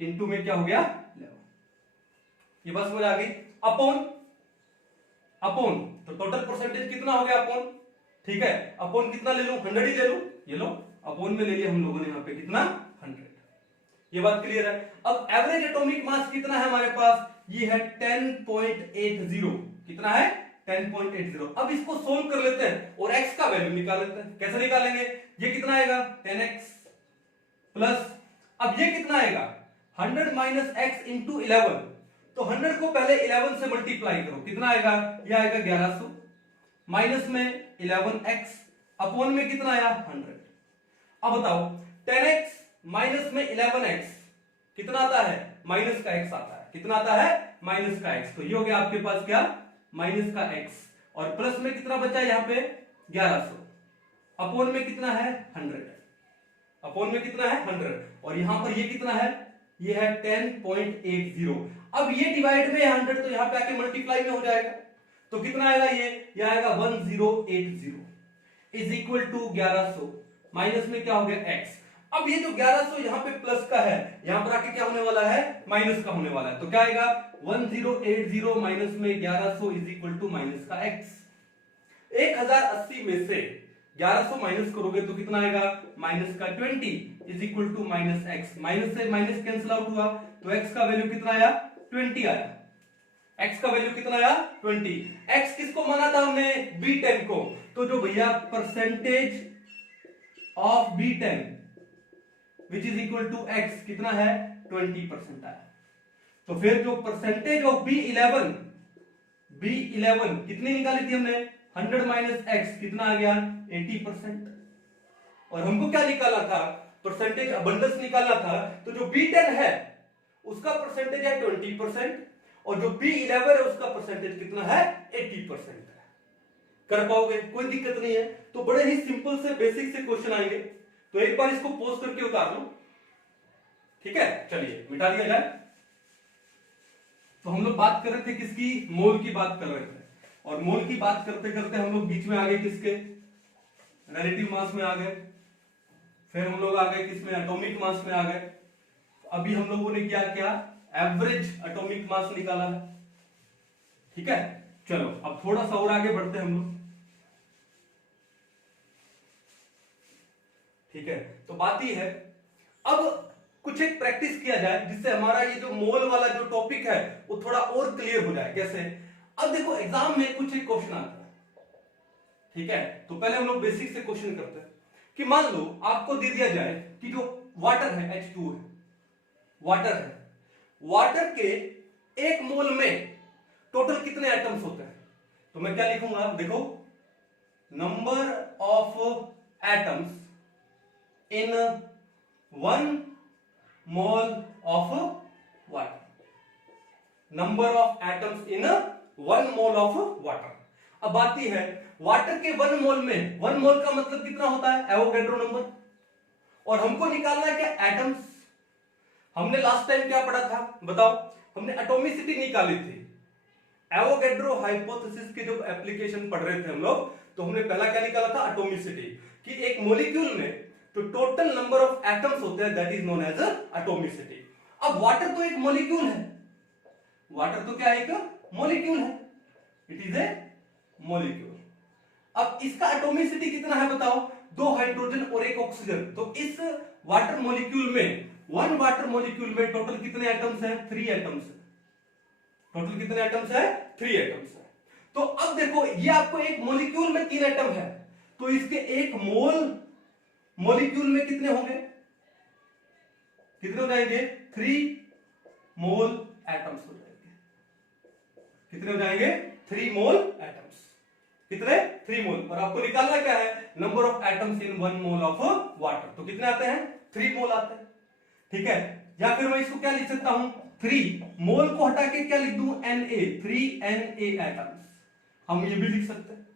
इंटू में क्या हो गया? 11। ये बस समझ आ गई। अपॉन अपॉन, तो टोटल परसेंटेज कितना हो गया? अपॉन। ठीक है, अपॉन कितना ले लूं? 100 ही ले लूं। ये लो, अपॉन में ले लिया हम लोगों ने यहां पे कितना? 100। ये बात क्लियर है। अब एवरेज एटॉमिक मास कितना है हमारे पास? ये है 10.80। कितना है? 10.80। अब इसको सोल्व कर लेते हैं और x का वैल्यू निकाल लेते हैं। कैसे निकालेंगे? ये कितना आएगा? 10x प्लस, अब ये कितना आएगा? 100 माइनस x इंटू 11। तो 100 को पहले 11 से मल्टीप्लाई करो, कितना आएगा? ये आएगा 1100 माइनस में 11x अपॉन में कितना आया? 100। अब बताओ 10x माइनस में 11x कितना आता है? माइनस का x आता है। कितना आता है? माइनस का x। तो ये हो गया आपके पास क्या? माइनस का x और प्लस में कितना बचा यहां पे? 1100 अपॉन में कितना है? 100। अपॉन में कितना है? 100 और यहां पर ये कितना है? ये है 10.80। अब ये डिवाइड में 100 तो यहां पे आके मल्टीप्लाई में हो जाएगा, तो कितना आएगा? ये आएगा 1080 इज इक्वल टू 1100 माइनस में क्या हो गया? x। अब ये जो 1100 यहां पे प्लस का है, यहां पर आके क्या होने वाला है? माइनस का होने वाला है। तो क्या आएगा? 1080 माइनस में 1100 इज इक्वल टू माइनस का x। 1080 में से 1100 माइनस करोगे तो कितना आएगा? माइनस का 20। Is equal to minus x, minus से माइनस कैंसिल आउट हुआ तो x का वैल्यू कितना आया 20 आया, x का वैल्यू कितना आया 20। x किसको माना था हमने B10 को, तो जो भैया percentage of B10 which is equal to x कितना है 20% आया। तो फिर जो परसेंटेज ऑफ B11 कितनी निकाली थी हमने 100 माइनस x कितना आ गया 80%। और हमको क्या निकाला था परसेंटेज अबंडेंस निकालना था, तो जो B10 है उसका परसेंटेज है 20% और जो B11 है उसका परसेंटेज कितना है 80% है। कर पाओगे कोई दिक्कत नहीं है। तो बड़े ही सिंपल से बेसिक से क्वेश्चन आएंगे, तो एक बार इसको पॉज करके उतार लो, ठीक है। चलिए मिटा दिया जाए। तो हम लोग बात कर रहे थे किसकी, मोल की बात कर रहे थे, और मोल की बात करते करते हम लोग बीच में आ गए किसके रिलेटिव मास में आ गए, फिर हम लोग आ गए किसमें एटॉमिक मास में आ गए। अभी हम लोगों ने क्या किया एवरेज एटॉमिक मास निकाला है, ठीक है। चलो अब थोड़ा सा और आगे बढ़ते हैं हम लोग, ठीक है। तो बात ही है अब कुछ एक प्रैक्टिस किया जाए जिससे हमारा ये जो मोल वाला जो टॉपिक है वो थोड़ा और क्लियर हो जाए। कैसे, अब देखो एग्जाम में कुछ एक क्वेश्चन आता है, ठीक है। तो पहले हम लोग बेसिक से क्वेश्चन करते हैं कि मान लो आपको दे दिया जाए कि जो वाटर है H2 है, वाटर है, वाटर के एक मोल में टोटल कितने एटम्स होते हैं। तो मैं क्या लिखूंगा देखो, number of atoms in 1 mole of water, number of atoms in 1 mole of water. अब बात यह है वाटर के 1 मोल में, 1 मोल का मतलब कितना होता है एवोगैड्रो नंबर, और हमको निकालना है क्या एटम्स। हमने लास्ट टाइम क्या पढ़ा था बताओ, हमने एटॉमिसिटी निकाली थी। एवोगैड्रो हाइपोथेसिस के जो एप्लीकेशन पढ़ रहे थे हम लोग, तो हमने पहला क्या निकाला था एटॉमिसिटी, कि एक मॉलिक्यूल में तो टोटल नंबर ऑफ एटम्स होते हैं, that is known as atomicity. अब वाटर तो एक मॉलिक्यूल है, वाटर तो क्या है एक मॉलिक्यूल है, इट इज ए मॉलिक्यूल। अब इसका एटॉमिसिटी कितना है बताओ, 2 हाइड्रोजन और 1 ऑक्सीजन। तो इस वाटर मॉलिक्यूल में, 1 वाटर मॉलिक्यूल में टोटल कितने एटम्स हैं 3 एटम्स है। टोटल कितने एटम्स है 3 एटम्स है। तो अब देखो ये आपको एक मॉलिक्यूल में 3 एटम है, तो इसके एक मोल मॉलिक्यूल में कितने होंगे, कितने हो जाएंगे 3 मोल एटम्स हो जाएंगे। कितने हो जाएंगे 3 मोल एटम्स, कितने 3 मोल। और आपको निकालना क्या है number of atoms in 1 mole of water, तो कितने आते हैं 3 मोल आते हैं, ठीक है। या फिर मैं इसको क्या लिख सकता हूं 3 मोल को हटा के क्या लिख दूं Na, 3 Na एटम्स, हम ये भी लिख सकते हैं।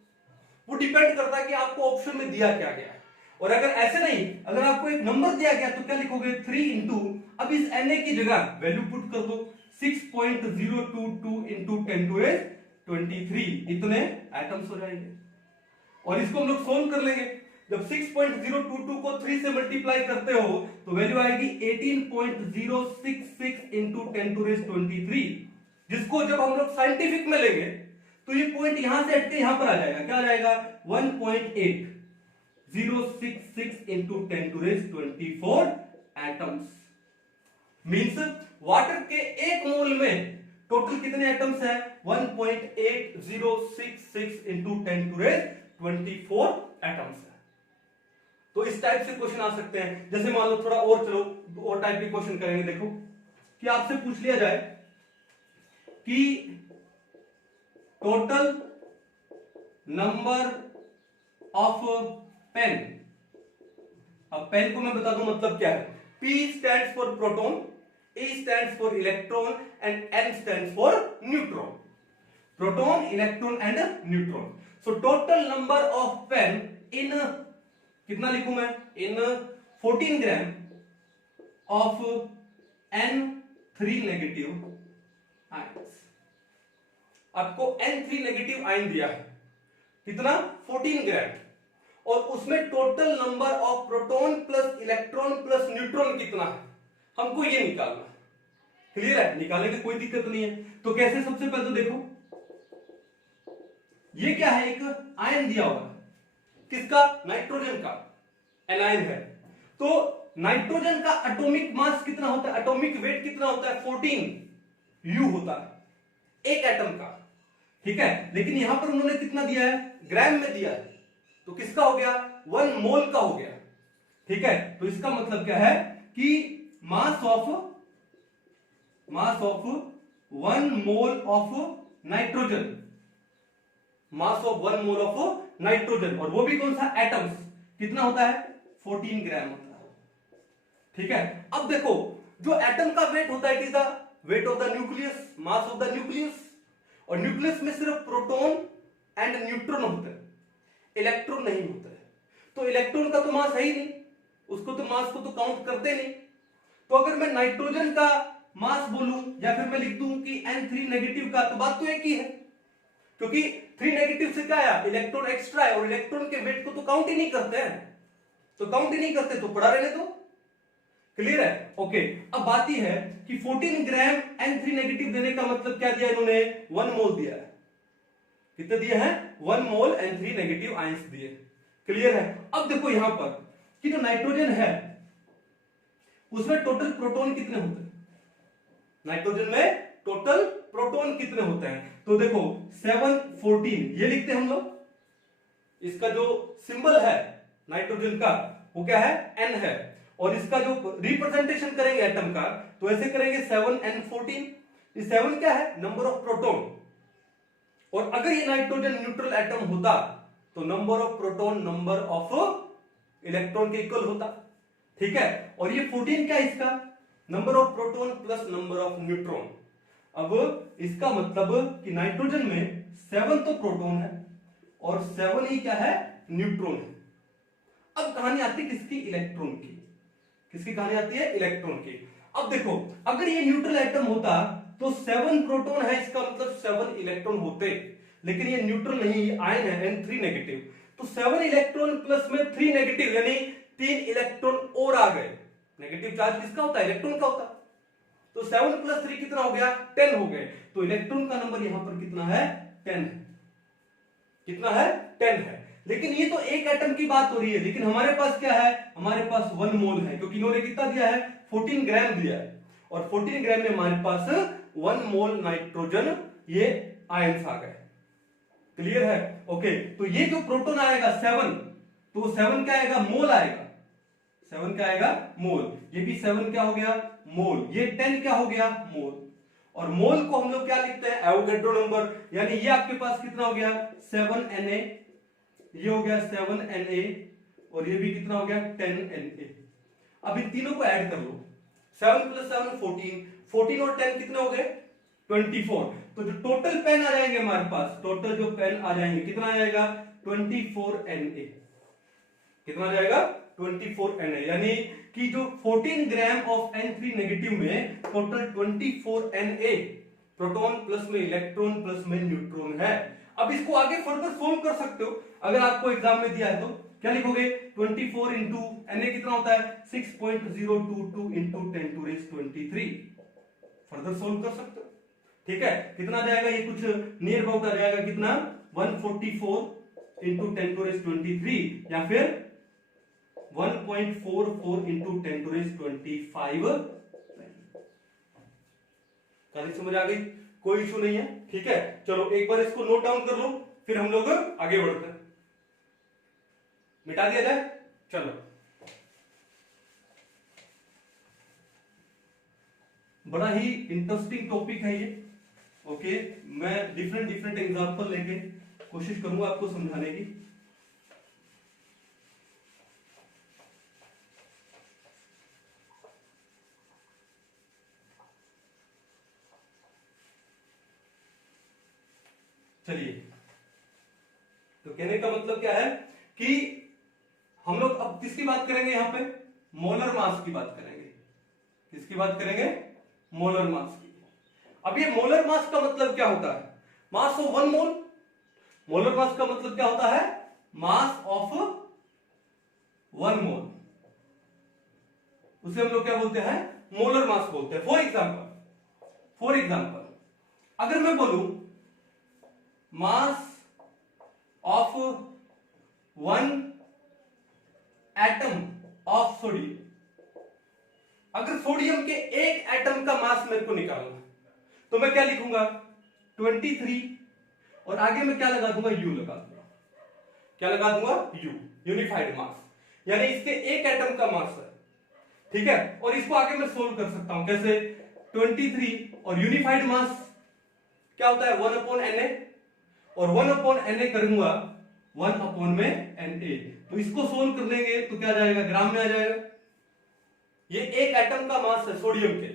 वो डिपेंड करता है कि आपको ऑप्शन में दिया क्या गया है। और अगर ऐसे नहीं, अगर आपको एक नंबर दिया गया तो क्या लिखोगे 3 इंटू, अब इस Na की जगह वैल्यू पुट कर दो 6.022 इंटू 10 to the 23, इतने एटम्स हो जाएंगे। और इसको हम लोग सोल्व कर लेंगे, जब 6.022 को 3 से मल्टीप्लाई करते हो तो वैल्यू आएगी 18.066 इंटू 10 to the 23, जिसको जब हम लोग साइंटिफिक में लेंगे तो ये पॉइंट यहां से हट के यहां पर आ जाएगा, क्या आ जाएगा 1.8066 into 10 to the 24 atoms. Means water के एक मोल में टोटल कितने एटम्स है 1.8066 इंटू 10 to the 24 एटम्स है। तो इस टाइप से क्वेश्चन आ सकते हैं। जैसे मान लो थोड़ा और चलो और टाइप के क्वेश्चन करेंगे। देखो कि आपसे पूछ लिया जाए कि टोटल नंबर ऑफ पेन, अब पेन को मैं बता दूं मतलब क्या है, P stands for proton, E stands for electron and N stands for neutron. Proton, electron and neutron. So total number of pen in कितना लिखूं मैं in 14 gram of N3 negative ions। आपको N3 नेगेटिव आयन दिया है कितना 14 ग्राम, और उसमें total number of proton plus electron plus neutron कितना है, हमको ये निकालना है। क्लियर है, निकालने की कोई दिक्कत नहीं है। तो कैसे, सबसे पहले तो देखो ये क्या है, एक आयन दिया हुआ है, किसका नाइट्रोजन का एनायन है। तो नाइट्रोजन का एटॉमिक मास कितना होता है, एटॉमिक वेट कितना होता है, 14 U होता है एक एटम का, ठीक है। लेकिन यहां पर उन्होंने कितना दिया है, ग्राम में दिया है, तो किसका हो गया, 1 मोल का हो गया, ठीक है। तो इसका मतलब क्या है कि मास of 1 mole of nitrogen, mass of 1 mole of nitrogen, और वो भी कौन सा, एटम्स, कितना होता है, 14 ग्राम होता है, ठीक है। अब देखो जो एटम का वेट होता है, it is the weight of the nucleus, mass of the nucleus, और न्यूक्लियस में सिर्फ प्रोटॉन एंड न्यूट्रॉन होते हैं, इलेक्ट्रॉन नहीं होते हैं। तो इलेक्ट्रॉन का तो मास है ही नहीं, उसको तो मास को तो काउंट करते नहीं। तो अगर मैं नाइट्रोजन का मास बोलूं या फिर मैं लिख दूं कि N3 नेगेटिव का, तो बात तो एक ही है, क्योंकि 3 नेगेटिव से क्या आया, इलेक्ट्रॉन एक्स्ट्रा है, और इलेक्ट्रॉन के वेट को तो काउंट ही नहीं करते हैं, तो काउंट ही नहीं करते, तो पड़ा रहने दो। क्लियर है, ओके। अब बात यह है कि 14 ग्राम N3 नेगेटिव देने का मतलब क्या दिया इन्होंने, 1 मोल दिया है, कितने दिए हैं, 1 मोल N3 नेगेटिव आयंस दिए। क्लियर है। अब देखो यहां पर कि जो नाइट्रोजन है उसमें टोटल प्रोटॉन कितने होते हैं, नाइट्रोजन में टोटल प्रोटॉन कितने होते हैं, तो देखो 7 14 ये लिखते हैं हम लोग, इसका जो सिंबल है नाइट्रोजन का वो क्या है, N है, और इसका जो रिप्रेजेंटेशन करेंगे एटम का तो ऐसे करेंगे 7N14। ये 7 क्या है, नंबर ऑफ प्रोटॉन, और अगर ये नाइट्रोजन न्यूट्रल एटम होता तो number of proton number of electron के इक्वल होता, ठीक है। और ये 14 क्या है, इसका number of proton plus number of neutron. अब इसका मतलब कि नाइट्रोजन में 7 तो प्रोटॉन है और 7 ही क्या है, न्यूट्रॉन है। अब कहानी आती है किसकी, इलेक्ट्रॉन की, किसकी कहानी आती है, इलेक्ट्रॉन की। अब देखो अगर ये न्यूट्रल एटम होता तो 7 प्रोटॉन है, इसका मतलब 7 इलेक्ट्रॉन होते, लेकिन ये न्यूट्रल नहीं, ये आयन है N3 नेगेटिव, तो 7 इलेक्ट्रॉन प्लस में 3 नेगेटिव, यानी 3 इलेक्ट्रॉन और आ गए। नेगेटिव चार्ज किसका होता है, इलेक्ट्रॉन का होता, तो 7 प्लस 3 कितना हो गया, 10 हो गए, तो इलेक्ट्रॉन का नंबर यहां पर कितना है, 10 है, कितना है, 10 है। लेकिन ये तो एक एटम की बात हो रही है, लेकिन हमारे पास क्या है, हमारे पास 1 मोल है, क्योंकि इन्होंने कितना दिया है, 14 ग्राम दिया है, और 14 ग्राम में हमारे पास 1 मोल नाइट्रोजन ये आयंस आ गए। क्लियर है, ओके। तो ये जो प्रोटॉन आएगा 7, तो 7 क्या आएगा, मोल आएगा, 7 क्या आएगा, मोल, ये भी 7 क्या हो गया, मोल, ये 10 क्या हो गया, मोल, और मोल को हम लोग क्या लिखते हैं, एवोगैड्रो नंबर, यानी ये आपके पास कितना हो गया, 7Na, ये हो गया 7Na, और ये भी कितना हो गया, 10Na। अब इन तीनों को ऐड कर लो, 7 + 7 14, 14 और 10 कितने हो गए, 24। तो जो टोटल पेन आ जाएंगे हमारे पास, टोटल जो पेन आ जाएंगे कितना आ जाएगा, 24Na, कितना आ जाएगा, 24Na, यानी कि जो 14 ग्राम ऑफ N3 नेगेटिव में टोटल 24Na प्रोटॉन प्लस में इलेक्ट्रॉन प्लस में न्यूट्रॉन है। अब इसको आगे फर्दर सोल्व कर सकते हो, अगर आपको एग्जाम में दिया है तो क्या लिखोगे, 24 इंटू Na कितना होता है, 6.022 इंटू 10⁻23, फर्दर सोल्व कर सकते हो, ठीक है। कितना आ जाएगा, ये कुछ नियर अबाउट आ जाएगा, कितना 144 इंटू 10⁻23, या फिर 1.44 इंटू 10⁻25। कहानी समझ आ गई, कोई इशू नहीं है, ठीक है। चलो एक बार इसको नोट डाउन कर लो, फिर हम लोग आगे बढ़ते हैं। मिटा दिया जाए, चलो। बड़ा ही इंटरेस्टिंग टॉपिक है ये, ओके। मैं डिफरेंट एग्जांपल लेके कोशिश करूंगा आपको समझाने की। चलिए, तो कहने का मतलब क्या है कि हम लोग अब किसकी बात करेंगे, यहां पे मोलर मास की बात करेंगे। किसकी बात करेंगे, मोलर मास की। अब ये मोलर मास का मतलब क्या होता है, मास ऑफ 1 मोल। मोलर मास का मतलब क्या होता है, मास ऑफ 1 मोल, उसे हम लोग क्या बोलते हैं, मोलर मास बोलते हैं। फॉर एग्जाम्पल अगर मैं बोलूं मास ऑफ 1 एटम ऑफ सोडियम, अगर सोडियम के एक एटम का मास मेरे को निकालना है तो मैं क्या लिखूंगा 23 और आगे मैं क्या लगा दूंगा यू लगा दूंगा। क्या लगा दूंगा यू, यूनिफाइड मास, यानी इसके एक एटम का मास है। ठीक है, और इसको आगे मैं सोल्व कर सकता हूं कैसे 23 और यूनिफाइड मास क्या होता है 1/Na और 1/Na करूंगा 1 में Na, तो इसको सोल्व कर लेंगे तो क्या जाएगा ग्राम में आ जाएगा। ये एक एटम का मास है सोडियम के,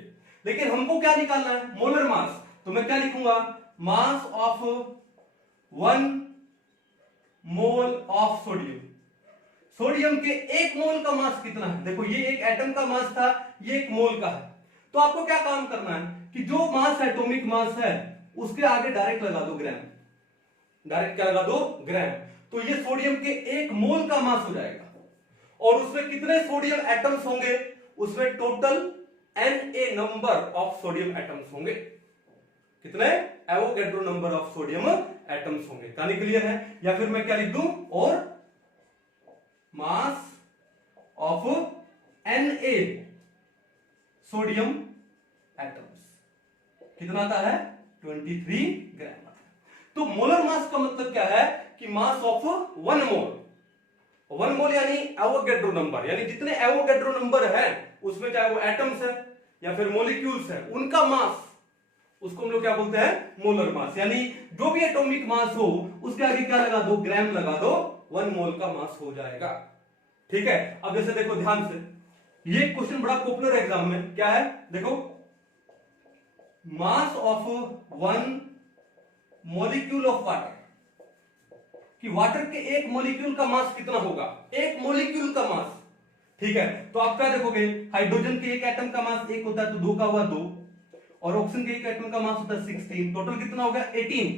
लेकिन हमको क्या निकालना है मोलर मास, तो मैं क्या लिखूंगा मास of 1 mole of sodium. Sodium के एक मोल का मास कितना है, देखो ये एक एटम का मास था, ये एक मोल का है, तो आपको क्या काम करना है कि जो मास एटॉमिक मास है उसके आगे डायरेक्ट लगा दो ग्राम, डायरेक्ट क्या लगा दो ग्राम, तो ये सोडियम के एक मोल का मास हो जाएगा। और उसमें कितने सोडियम एटम्स होंगे, उसमें total Na number of sodium atoms होंगे, कितने Avogadro number of sodium atoms होंगे। कहानी क्लियर है, या फिर मैं क्या लिख दूं और mass of Na sodium atoms कितना आता है 23 ग्राम आता है। तो मोलर मास का मतलब क्या है कि मास ऑफ 1 मोल, 1 मोल यानी एवोगैड्रो नंबर, यानी जितने एवोगैड्रो नंबर है उसमें चाहे वो एटम्स है या फिर मॉलिक्यूल्स है उनका मास, उसको हम लोग क्या बोलते हैं मोलर मास। यानी जो भी एटॉमिक मास हो उसके आगे क्या लगा दो ग्राम लगा दो, 1 मोल का मास हो जाएगा। ठीक है, अब जैसे देखो ध्यान से, ये क्वेश्चन बड़ा पॉपुलर एग्जाम में क्या है, देखो मास ऑफ 1 मॉलिक्यूल ऑफ वाटर, कि वाटर के एक मॉलिक्यूल का मास कितना होगा, एक मॉलिक्यूल का मास। ठीक है, तो आप क्या देखोगे हाइड्रोजन के एक एटम का मास एक होता है तो 2 का हुआ 2, और ऑक्सीजन के एक एटम का मास होता है 16, टोटल कितना हो गया 18।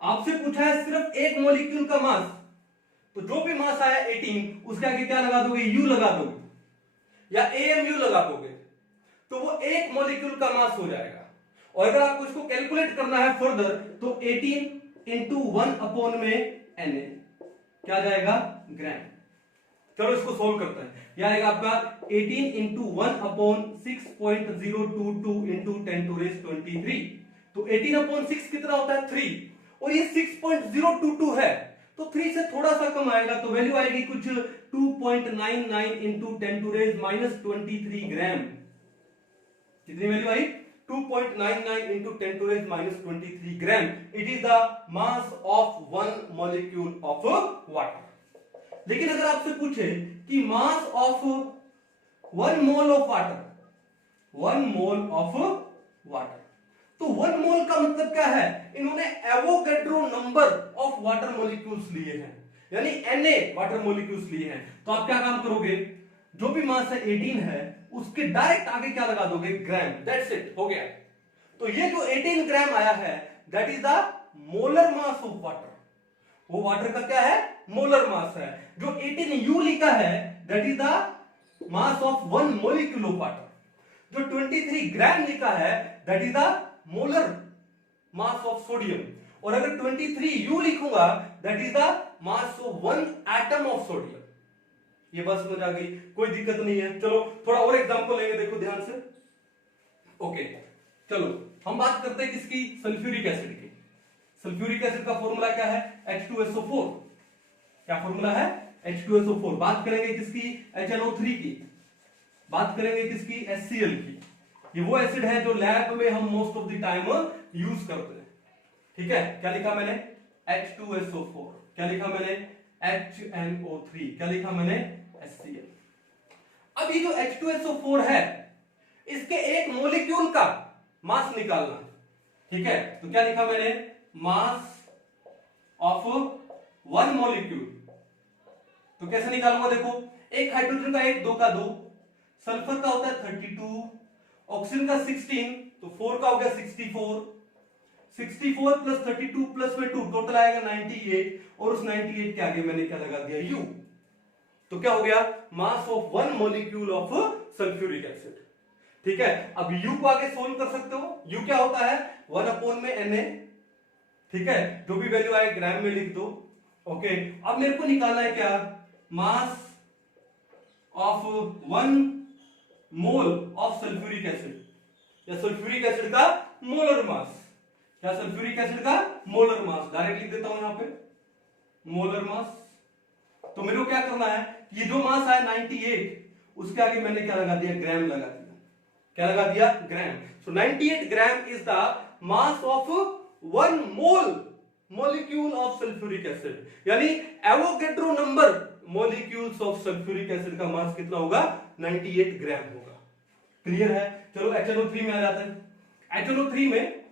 आपसे पूछा है सिर्फ एक मॉलिक्यूल का मास, तो जो भी मास आया 18 उसके आगे क्या लगा दोगे यू लगा दोगे या AMU लगा दोगे, तो वो एक मॉलिक्यूल का मास हो जाएगा। और अगर आपको इसको कैलकुलेट करना है फर्दर तो 18 इंटू 1 में Na क्या जाएगा ग्राम। चलो इसको सोल्व करते हैं, यह आएगा आपका 18 इंटू 1/6.022 इंटू 10⁻23, तो 18/6 कितना होता है 3, और ये 6.022 है तो 3 से थोड़ा सा कम आएगा, तो वैल्यू आएगी कुछ 2.99 इंटू 10⁻23 ग्राम। कितनी value I 2.99 into 10 to raise minus 23 gram. It is the mass of one molecule of water. लेकिन अगर आपसे पूछे कि mass of 1 mole of water, 1 mole of water, तो 1 mole का मतलब क्या है, इन्होंने Avogadro number of water molecules लिए हैं, यानी Na वाटर मॉलिक्यूल्स लिए हैं। तो आप क्या काम करोगे, जो भी मास है 18 है उसके डायरेक्ट आगे क्या लगा दोगे ग्राम, दैट्स इट, हो गया। तो ये जो 18 ग्राम आया है that is the molar mass of water, वो वाटर का क्या है मोलर मास है। जो 18U लिखा है that is the mass of 1 molecule of water, जो 23 ग्राम लिखा है that is the molar mass of sodium, और अगर 23U लिखूंगा that is the mass of 1 atom of sodium. ये बात समझ आ गई, कोई दिक्कत नहीं है। चलो थोड़ा और एग्जांपल लेंगे, देखो ध्यान से। ओके चलो हम बात करते हैं किसकी, सल्फ्यूरिक एसिड की। सल्फ्यूरिक एसिड का फॉर्मूला क्या है H2SO4, क्या फॉर्मूला है H2SO4। बात करेंगे किसकी HNO3 की, बात करेंगे किसकी HCl की। ये वो एसिड है जो लैब में हम most of the time use करते हैं। ठीक है, क्या लिखा मैंने H2SO4, क्या लिखा मैंने HNO3, क्या लिखा मैंने HCl। अब ये जो H2SO4 है इसके एक मॉलिक्यूल का मास निकालना है। ठीक है, तो क्या लिखा मैंने मास ऑफ 1 मॉलिक्यूल, तो कैसे निकालूंगा, देखो एक हाइड्रोजन का 1, 2 का 2, सल्फर का होता है 32, ऑक्सीजन का 16, तो 4 का हो गया 64, 64 प्लस 32 प्लस में 2 टोटल आएगा 98, और उस 98 के आगे मैंने क्या लगा दिया U, तो क्या हो गया मास of 1 molecule of sulphuric acid. ठीक है, अब U को आगे सोल्व कर सकते हो, U क्या होता है 1 में Na। ठीक है, जो भी वैल्यू आए ग्राम में लिख दो। ओके, अब मेरे को निकालना है क्या मास of 1 mole of sulphuric acid या सल्फ्यूरिक एसिड का मोलर मास, या सल्फ्यूरिक एसिड का मोलर मास। डायरेक्ट लिख देता हूं यहां पे मोलर मास। तो मेरे को क्या करना है, ये जो मास है 98, उसके आगे मैंने क्या लगा दिया, ग्राम लगा दिया। क्या लगा दिया, ग्राम। सो 98 gram is the mass of 1 mole molecule of sulfuric acid, यानी Avogadro number molecules of sulfuric acid का मास कितना होगा, 98 ग्राम होगा। क्लियर है। चलो HNO3 में आ जाते हैं। HNO3 में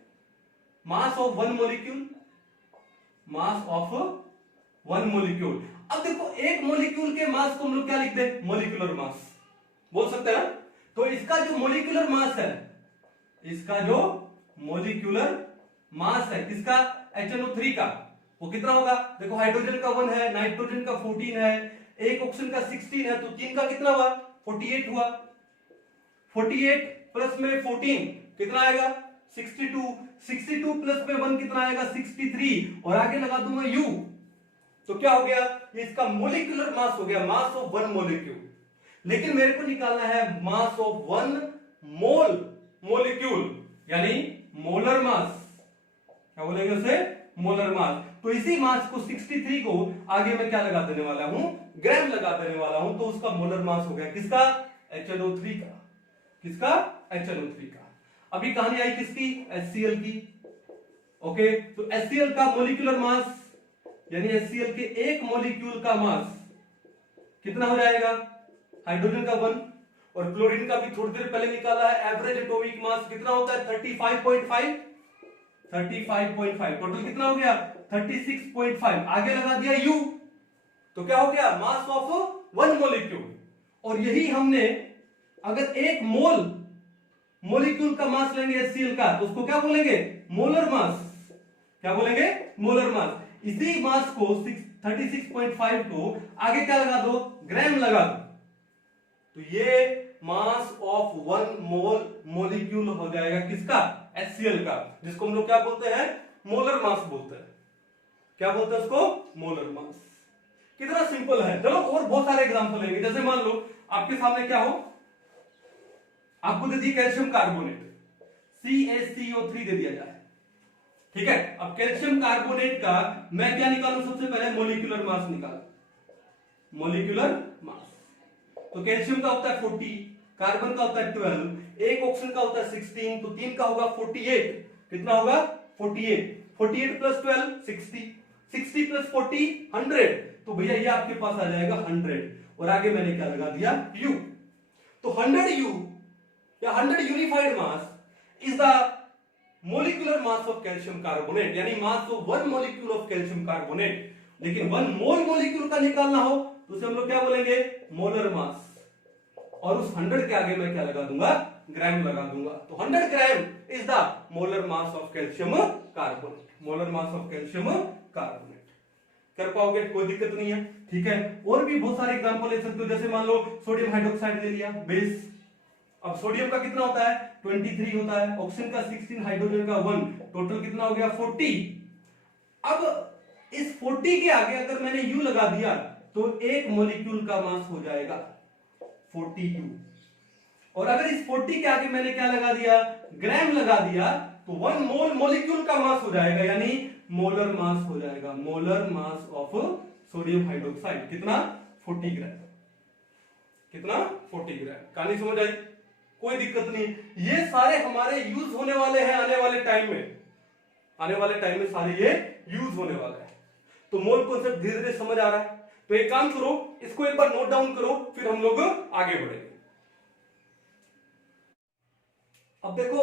मास of 1 molecule, mass of 1 molecule। अब देखो एक मोलिक्यूल के मास को हम लोग क्या लिखते हैं, मोलिकुलर मास बोल सकते हैं ना। तो इसका जो मोलिकुलर मास है, इसका जो मोलिकुलर मास है किसका, HNO3 का, वो कितना होगा, देखो हाइड्रोजन का 1 है, नाइट्रोजन का 14 है, एक ऑक्सीजन का 16 है, तो 3 का कितना हुआ, 48 हुआ। 48 प्लस में 14 कितना आएगा, 62। 62 प्लस में 1 कितना आएगा, 63। और आगे लगा दूंगा U, तो क्या हो गया, ये इसका मोलिकुलर मास हो गया, मास ऑफ 1 मोलिक्यूल। लेकिन मेरे को निकालना है मास ऑफ 1 मोल मोलिक्यूल, यानी मोलर मास। क्या बोलेंगे उसे, मोलर मास। तो इसी मास को 63 को आगे मैं क्या लगा देने वाला हूं, ग्राम लगा देने वाला हूं, तो उसका मोलर मास हो गया किसका, HNO3 का। किसका, HNO3 का। अभी कहानी आई किसकी, HCl की। ओके, तो HCl का मोलिकुलर मास, यानी HCl के एक मोलिक्यूल का मास कितना हो जाएगा, हाइड्रोजन का 1 और क्लोरीन का भी थोड़ी देर पहले निकाला है। एवरेज एटॉमिक मास कितना होता है, 35.5। 35.5 टोटल कितना हो गया, 36.5। आगे लगा दिया U, तो क्या हो गया, मास ऑफ 1 मोलिक्यूल। और यही हमने अगर एक मोल मोलिक्यूल का मास लेंगे HCl का, तो उसको क्या बोलेंगे, मोलर मास। क्या बोलेंगे, मोलर मास। इसी मास को 36.5 को आगे क्या लगा दो, ग्राम लगा दो, तो ये मास ऑफ 1 मोल मोलिक्यूल हो जाएगा किसका, HCl का, जिसको हम लोग क्या बोलते हैं, मोलर मास बोलते हैं। क्या बोलते हैं उसको, मोलर मास। कितना सिंपल है। चलो और बहुत सारे एग्जांपल लेंगे। जैसे मान लो आपके सामने क्या हो, आपको दे दिया कैल्शियम कार्बोनेट, CaCO3 दे दिया जाए, ठीक है। अब कैल्शियम कार्बोनेट का मैं क्या निकालू, सबसे पहले मोलिकुलर मास निकाल, मोलिकुलर मास। तो कैल्शियम का होता है 40, कार्बन का होता है 12, एक ऑक्सीजन का होता है 16, तो 3 का होगा 48। कितना होगा, 48। 48 प्लस 12 60, 60 प्लस 40 100। तो भैया ये आपके पास आ जाएगा 100। और आगे मैंने क्या लगा दिया, U। तो 100U या 100 unified mass is the molecular mass of calcium carbonate, यानी mass of 1 molecule of calcium carbonate. लेकिन 1 मोल मोलिक्यूल का निकालना हो तो उसे हम लोग क्या बोलेंगे, मोलर मास। और उस 100 के आगे मैं क्या लगा दूंगा, ग्राम लगा दूंगा। तो 100 gram is the molar mass of calcium carbonate, molar mass of calcium carbonate. कर पाओगे, कोई दिक्कत नहीं है, ठीक है। और भी बहुत सारे एग्जांपल ले सकते हो। जैसे मान लो सोडियम हाइड्रोक्साइड ले लिया, बेस। अब सोडियम का कितना होता है, 23 होता है, ऑक्सीजन का 16, हाइड्रोजन का 1, टोटल कितना हो गया, 40। अब इस 40 के आगे अगर मैंने U लगा दिया तो एक मॉलिक्यूल का मास हो जाएगा 40U। और अगर इस 40 के आगे मैंने क्या लगा दिया, ग्राम लगा दिया, तो 1 मोल मॉलिक्यूल का मास हो जाएगा, यानी मोलर मास हो जाएगा, molar mass of sodium hydroxide. कितना, 40 ग्राम। कितना, 40 ग्राम। कहानी समझ आई, कोई दिक्कत नहीं। ये सारे हमारे यूज होने वाले हैं आने वाले टाइम में, आने वाले टाइम में सारे ये यूज होने वाले हैं। तो मोल कॉन्सेप्ट धीरे धीरे समझ आ रहा है। तो एक काम करो, इसको एक बार नोट डाउन करो, फिर हम लोग आगे बढ़ेंगे। अब देखो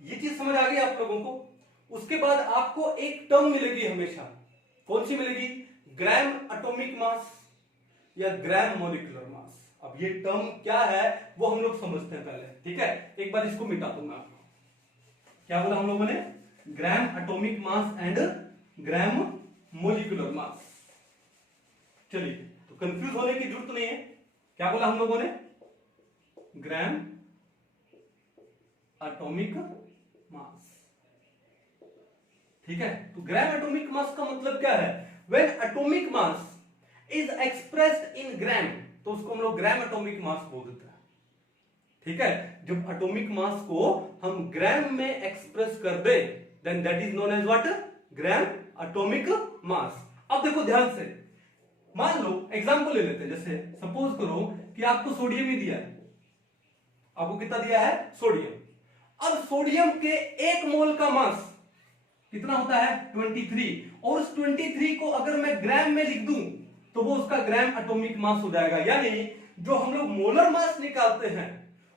ये चीज समझ आ गई आप लोगों को। उसके बाद आपको एक टर्म मिलेगी हमेशा, कौन सी मिलेगी, ग्राम एटॉमिक मास या ग्राम मॉलिक्यूलर मास। अब ये टर्म क्या है वो हम लोग समझते हैं पहले, ठीक है। एक बार इसको मिटा दूंगा आपको। क्या बोला हम लोगों ने, ग्राम atomic mass and gram molecular mass. चलिए, तो कंफ्यूज होने की जरूरत नहीं है। क्या बोला हम लोगों ने, ग्राम एटॉमिक मास, ठीक है। तो ग्राम एटॉमिक मास का मतलब क्या है, when atomic mass is expressed in gram, तो उसको हम लोग ग्राम एटॉमिक मास बोल देते हैं, ठीक है, जब एटॉमिक मास को हम ग्राम में एक्सप्रेस कर दे then that is known as what, gram atomic mass. अब देखो ध्यान से, मान लो एग्जांपल ले लेते हैं, जैसे सपोज करो कि आपको सोडियम ही दिया है, आपको कितना दिया है, सोडियम। अब सोडियम के 1 मोल का मास कितना होता है, 23, और उस 23 को अगर मैं ग्राम में लिख दूं तो वो उसका ग्राम एटॉमिक मास हो जाएगा। यानी जो हम लोग मोलर मास निकालते हैं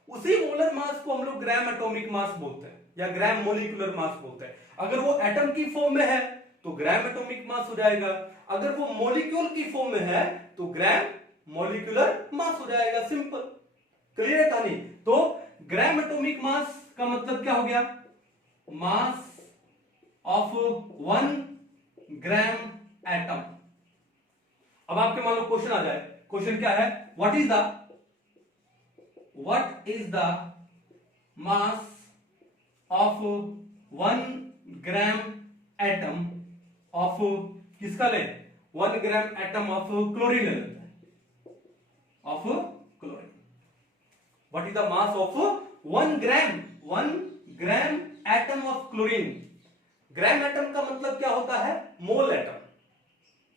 उसी मोलर मास को हम लोग ग्राम एटॉमिक मास बोलते हैं या ग्राम मोलिकुलर मास बोलते हैं। अगर वो एटम की फॉर्म में है तो ग्राम एटॉमिक मास हो जाएगा, अगर वो मॉलिक्यूल की फॉर्म में है तो ग्राम मॉलिक्यूलर मास हो जाएगा। सिंपल, क्लियर है कहानी। तो ग्राम एटॉमिक मास का मतलब क्या हो गया, मास ऑफ 1 ग्राम एटम। अब आपके मान लो क्वेश्चन आ जाए, क्वेश्चन क्या है, what is the mass of 1 gram atom of, किसका ले, 1 ग्राम एटम ऑफ क्लोरीन ले लेते हैं, of chlorine. What is the mass of 1 gram atom of chlorine. Gram atom का मतलब क्या होता है, मोल एटम।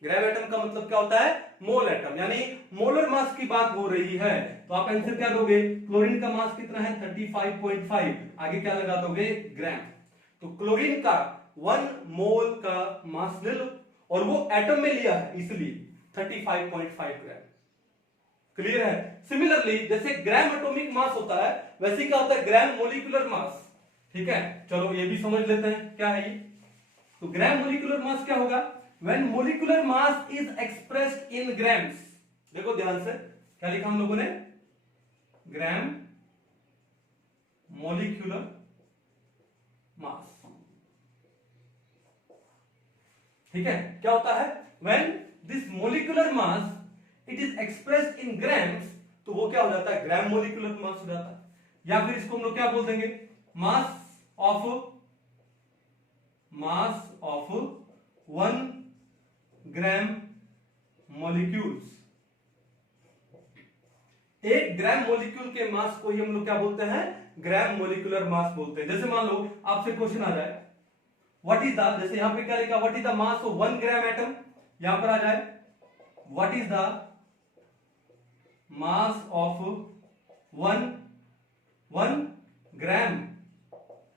ग्राम एटम का मतलब क्या होता है, मोल एटम, यानी मोलर मास की बात हो रही है। तो आप आंसर क्या दोगे, क्लोरीन का मास कितना है 35.5, आगे क्या लगा दोगे, ग्राम। तो क्लोरीन का 1 मोल का मास ले लो, और वो एटम में लिया है इसलिए 35.5 ग्राम। क्लियर है। सिमिलरली जैसे ग्राम एटॉमिक मास होता है वैसे क्या होता है, ग्राम मोलिकुलर मास। ठीक है, चलो ये भी समझ लेते हैं क्या है ये। तो ग्राम मोलिकुलर मास क्या होगा, when molecular mass is expressed in grams. देखो ध्यान से, क्या लिखा हम लोगों ने, ग्राम मोलिकुलर मास। ठीक है, क्या होता है, when this molecular mass it is expressed in grams, तो वो क्या हो जाता है, ग्राम मोलिकुलर मास हो जाता है। या फिर इसको हम लोग क्या बोल देंगे, मास of 1 gram molecules. 1 gram molecule के मास को ही हम लोग क्या बोलते हैं, ग्राम मोलिकुलर मास बोलते हैं। जैसे मान लो आपसे क्वेश्चन आ जाए, व्हाट इज द, जैसे यहां पे क्या लिखा, what is the mass of 1 gram atom, यहां पर आ जाए what is the mass of 1 gram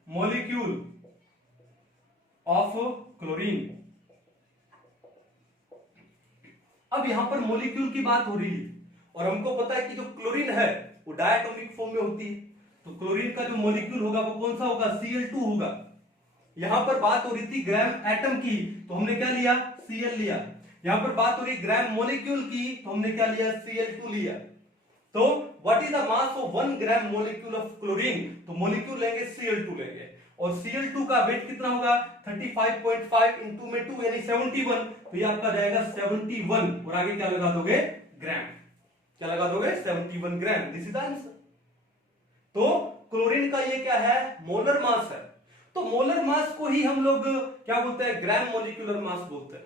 molecule of chlorine. अब यहां पर मॉलिक्यूल की बात हो रही है और हमको पता है कि जो क्लोरीन है वो डायटोमिक फॉर्म में होती है, तो क्लोरीन का जो मॉलिक्यूल होगा वो कौन सा होगा, Cl2 होगा। यहां पर बात हो रही थी ग्राम एटम की, तो हमने क्या लिया, Cl लिया। यहां पर बात हो रही ग्राम मॉलिक्यूल की, तो हमने क्या लिया, Cl2 लिया। तो what is the mass of 1 gram molecule of chlorine, तो मॉलिक्यूल लेंगे Cl2 लेंगे, और Cl2 का वेट कितना होगा 35.5 इंटू में 2 यानी 71, तो ये आपका जाएगा 71, और आगे क्या लगा दोगे, ग्राम। क्या लगा दोगे, 71 gram. This is the answer. तो क्लोरीन का ये क्या है, मोलर मास है। तो मोलर मास को ही हम लोग क्या बोलते हैं, ग्राम मोलिकुलर मास बोलते हैं।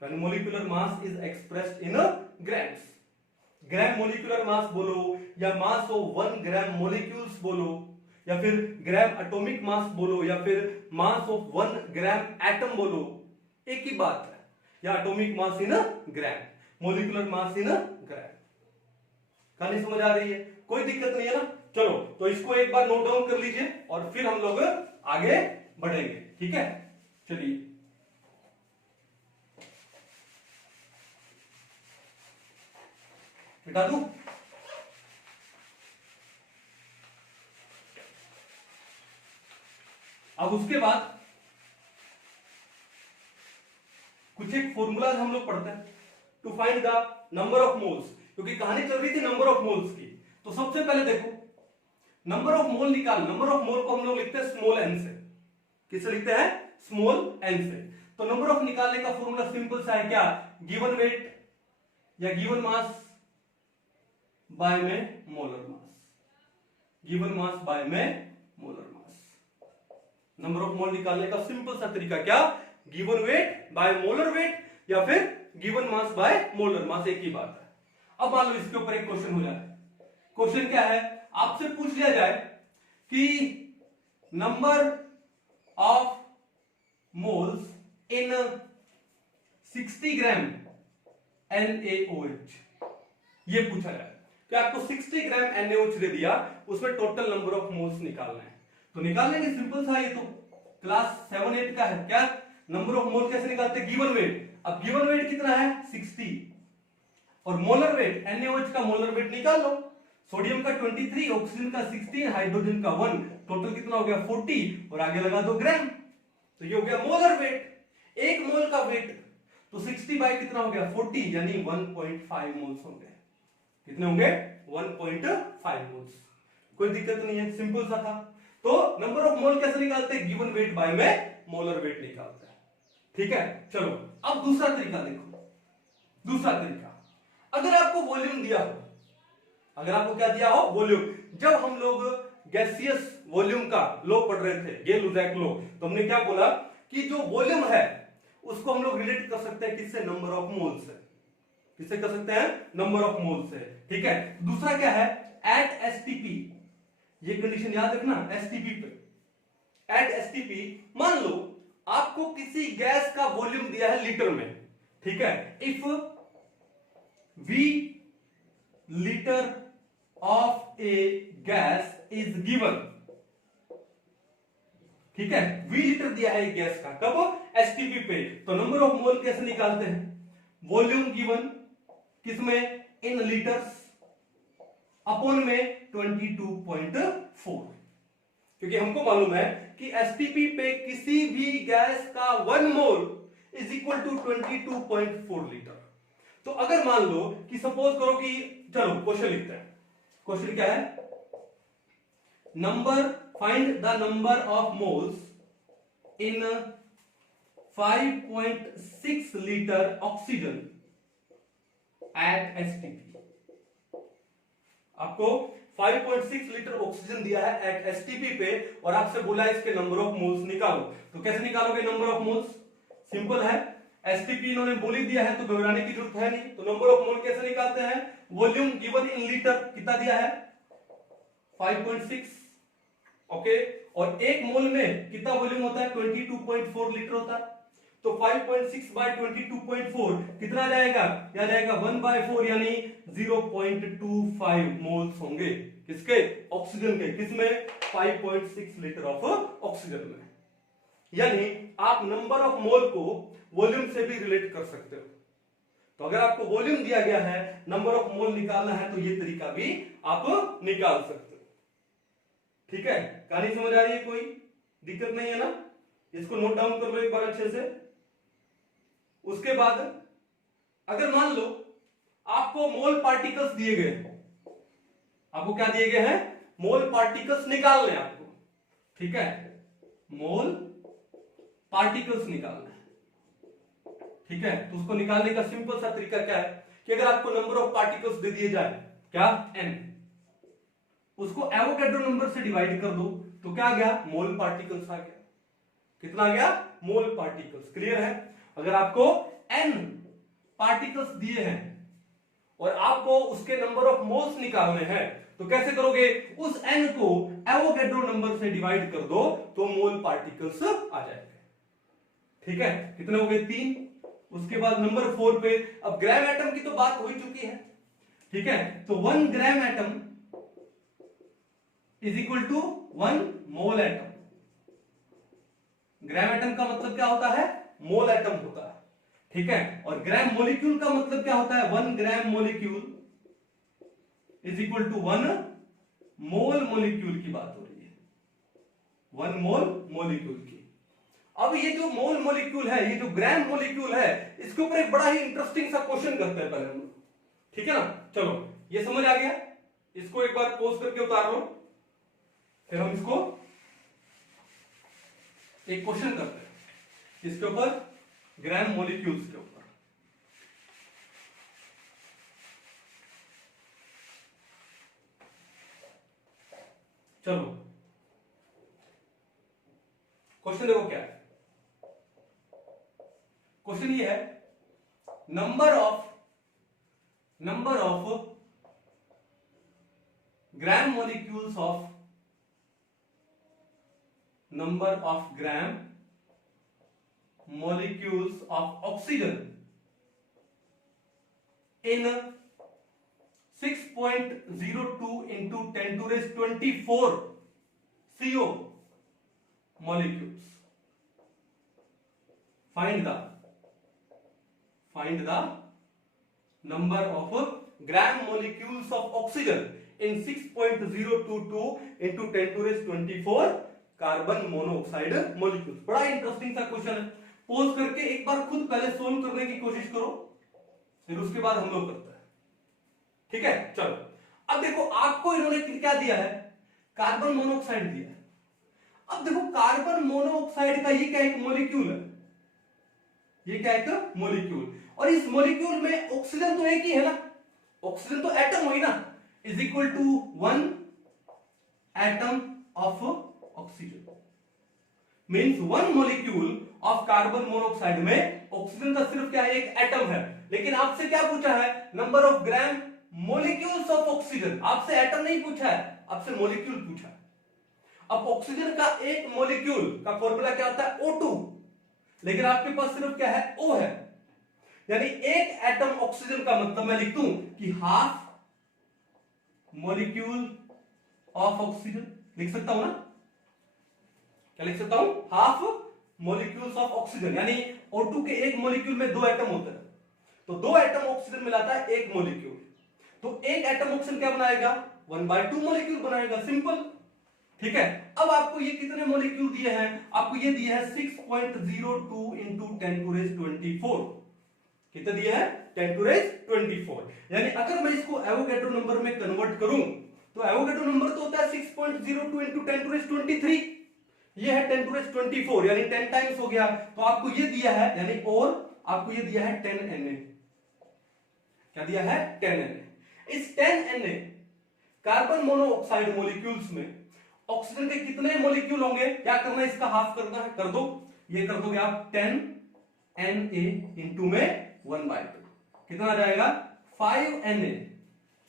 Molecular mass is expressed in grams. Gram molecular mass बोलो या मास ऑफ 1 ग्राम मोलिक्यूल्स बोलो या फिर ग्राम एटॉमिक मास बोलो या फिर मास ऑफ 1 ग्राम एटम बोलो, एक ही बात है। या एटॉमिक मास इन ग्राम, मोलिकुलर मास इन ग्राम। कहानी समझ आ रही है, कोई दिक्कत नहीं है ना। चलो तो इसको एक बार नोट डाउन कर लीजिए और फिर हम लोग आगे बढ़ेंगे। ठीक है, चलिए मिटा दूं। अब उसके बाद कुछ एक फॉर्मूलाज हम लोग पढ़ते हैं to find the number of moles, क्योंकि कहानी चल रही थी नंबर ऑफ मोल्स की। तो सबसे पहले देखो नंबर ऑफ मोल निकाल। नंबर ऑफ मोल को हम लोग लिखते हैं स्मॉल एन से। किससे लिखते हैं, स्मॉल एन से। तो नंबर ऑफ निकालने का फॉर्मूला सिंपल सा है, क्या, गिवन वेट या गिवन मास बाय में molar mass, given mass by में molar mass. Number of mole निकालने का सिंपल सा तरीका क्या, given weight by molar weight या फिर given mass by molar mass, एक ही बात है। अब मान लो इसके ऊपर एक क्वेश्चन हो जाए। क्वेश्चन क्या है, आपसे पूछ लिया जाए कि number of moles in 60 gram NaOH, ये पूछा जाए कि आपको 60 ग्राम NaOH दे दिया, उसमें टोटल नंबर ऑफ मोल्स निकालना है, तो निकाल लेंगे, सिंपल सा, ये तो क्लास 7-8 का है। क्या नंबर ऑफ मोल कैसे निकालते हैं? Given weight. अब गिवन वेट कितना है? 60, और मोलर वेट NaOH का मोलर वेट निकाल लो। सोडियम का 23, ऑक्सीजन का 16, हाइड्रोजन का 1, टोटल कितना हो गया? 40, और आगे लगा दो ग्राम, तो ये हो गया मोलर वेट। एक मोल का वेट तो 60 बाई कितना हो गया? 40, यानी 1.5 मोल्स होंगे। कितने होंगे? 1.5 मोल्स। कोई दिक्कत नहीं है, सिंपल सा था। तो नंबर ऑफ मोल कैसे निकालते हैं? गिवन वेट बाय में मोलर वेट निकालते हैं। ठीक है, चलो अब दूसरा तरीका देखो। दूसरा तरीका, अगर आपको वॉल्यूम दिया हो, अगर आपको क्या दिया हो? वॉल्यूम। जब हम लोग गैसियस वॉल्यूम का लॉ पढ़ रहे थे, गेल-लुडैक लॉ, तो हमने क्या बोला कि जो वॉल्यूम है उसको हम लोग रिलेट कर सकते हैं किससे? नंबर ऑफ मोल्स से। किससे कर सकते हैं? नंबर ऑफ मोल्स से। ठीक है, दूसरा क्या है? एट एसटीपी, ये कंडीशन याद रखना, एसटीपी पे। एट एसटीपी, मान लो आपको किसी गैस का वॉल्यूम दिया है लीटर में, ठीक है, if V liter of a gas is given, ठीक है, V लीटर दिया है गैस का, कब? एसटीपी पे। तो नंबर ऑफ मोल कैसे निकालते हैं? वॉल्यूम गिवन किसमें? इन लीटर्स, अपॉन में 22.4, क्योंकि हमको मालूम है कि एसटीपी पे किसी भी गैस का 1 mole is equal to 22.4 litre. तो अगर मान लो कि सपोज करो कि, चलो क्वेश्चन लिखते हैं। क्वेश्चन क्या है? Number, find the number of moles in 5.6 litre oxygen at STP. आपको 5.6 लीटर ऑक्सीजन दिया है एट एसटीपी पे, और आपसे बोला है इसके नंबर ऑफ मोल्स निकालो। तो कैसे निकालोगे नंबर ऑफ मोल्स? सिंपल है, एसटीपी इन्होंने बोल ही दिया है तो घबराने की जरूरत है नहीं। तो नंबर ऑफ मोल कैसे निकालते हैं? वॉल्यूम गिवन इन लीटर कितना दिया है? 5.6, ओके, और एक मोल में कितना वॉल्यूम होता है? 22.4 लीटर होता है। तो 5.6 बाय 22.4 कितना जाएगा? यह जाएगा 1/4, यानी 0.25 मोल्स होंगे। किसके? ऑक्सीजन के। किसमें? 5.6 लीटर ऑफ ऑक्सीजन में। यानी आप नंबर ऑफ मोल को वॉल्यूम से भी रिलेट कर सकते हो। तो अगर आपको वॉल्यूम दिया गया है, नंबर ऑफ मोल निकालना है, तो ये तरीका भी आप निकाल सकते हो। ठीक है, कहानी समझ आ रही है? कोई दिक्कत नहीं है ना? इसको नोट डाउन कर लो एक बार अच्छे से। उसके बाद अगर मान लो आपको मोल पार्टिकल्स दिए गए, आपको क्या दिए गए हैं? मोल पार्टिकल्स निकालने हैं आपको। ठीक है, मोल पार्टिकल्स निकालना है। ठीक है, तो उसको निकालने का सिंपल सा तरीका क्या है कि अगर आपको नंबर ऑफ पार्टिकल्स दे दिए जाए, क्या? n, उसको एवोगैड्रो नंबर से डिवाइड कर दो, तो क्या आ गया? मोल पार्टिकल्स आ गया। कितना आ गया? मोल पार्टिकल्स। क्लियर है? अगर आपको n पार्टिकल्स दिए हैं और आपको उसके नंबर ऑफ मोल्स निकालने हैं, तो कैसे करोगे? उस n को एवोगैड्रो नंबर से डिवाइड कर दो, तो मोल पार्टिकल्स आ जाएंगे। ठीक है, कितने हो गए? 3। उसके बाद नंबर 4 पे, अब ग्राम एटम की तो बात हो ही चुकी है। ठीक है, तो 1 gram atom is equal to 1 mole atom. Gram atom का मतलब क्या होता है? मोल एटम होता है। ठीक है, और ग्राम मोलिक्यूल का मतलब क्या होता है? 1 gram molecule is equal to 1 mole molecule की बात हो रही है, 1 मोल मोलिक्यूल की। अब ये जो मोल मोलिक्यूल है, ये जो ग्राम मोलिक्यूल है, इसके ऊपर एक बड़ा ही इंटरेस्टिंग सा क्वेश्चन करते हैं पहले हम लोग। ठीक है ना? चलो, ये समझ आ गया? इसको एक बार पोज करके उतार लो, फिर हम इसको एक क्वेश्चन करते हैं इसके ऊपर, ग्राम मॉलिक्यूल्स के ऊपर। चलो, क्वेश्चन देखो क्या है। क्वेश्चन ये है, number of gram molecules of number of gram molecules of oxygen in 6.02 into 10 to raise 24 CO molecules. Find the number of gram molecules of oxygen in 6.022 into 10 to raise 24 carbon monoxide molecules. बड़ा interesting सा question है, pose करके एक बार खुद पहले solve करने की कोशिश करो, फिर उसके बाद हम लोग करते हैं। ठीक है, चलो अब देखो आपको इन्होंने क्या दिया है, कार्बन मोनोऑक्साइड दिया है। अब देखो कार्बन मोनोऑक्साइड का ये क्या एक मॉलिक्यूल है, ये क्या एक मॉलिक्यूल, और इस मॉलिक्यूल में ऑक्सीजन तो एक ही है ना, ऑक्सीजन तो एटम हुई ना, is equal to 1 atom of oxygen. Means 1 molecule of carbon monoxide में ऑक्सीजन का सिर्फ क्या है, एक एटम है। लेकिन आपसे क्या पूछा है, number of gram molecules of oxygen. आपसे एटम नहीं पूछा है, आपसे मॉलिक्यूल पूछा है। अब ऑक्सीजन का एक मॉलिक्यूल का फॉर्मूला क्या होता है, O2, लेकिन आपके पास सिर्फ क्या है, O है। यानी एक एटम ऑक्सीजन का मतलब मैं लिख दूं कि हाफ मॉलिक्यूल ऑफ ऑक्सीजन, लिख सकता हूं ना, क्या लिख सकता हूं, हाफ मॉलिक्यूल्स ऑफ ऑक्सीजन। यानी O2 के एक मॉलिक्यूल में 2 एटम होते हैं, तो 2 एटम ऑक्सीजन मिलाता है एक मॉलिक्यूल, तो एक एटम ऑक्सीजन क्या बनाएगा, 1/2 मॉलिक्यूल बनाएगा, सिंपल। ठीक है, अब आपको ये कितने मॉलिक्यूल दिए हैं, आपको ये दिया है 6.02 into 10 to raise 24। कितने दिए हैं, 10 to raise 24। यानी अगर मैं इसको एवोगैड्रो नंबर में कन्वर्ट करूं तो एवोगैड्रो नंबर तो होता है 6.02 into 10 to raise 23, ये है 10 to raise 24, यानी 10 टाइम्स हो गया। तो आपको ये दिया है, यानी और आपको ये दिया है 10 Na। क्या दिया है, 10 Na। इस 10 Na कार्बन मोनोऑक्साइड मॉलिक्यूल्स में ऑक्सीजन के कितने मॉलिक्यूल होंगे, क्या करना है, इसका हाफ करना है, कर दो, ये कर दोगे आप 10 Na इंटू में 1/2, कितना आ जाएगा, 5 Na।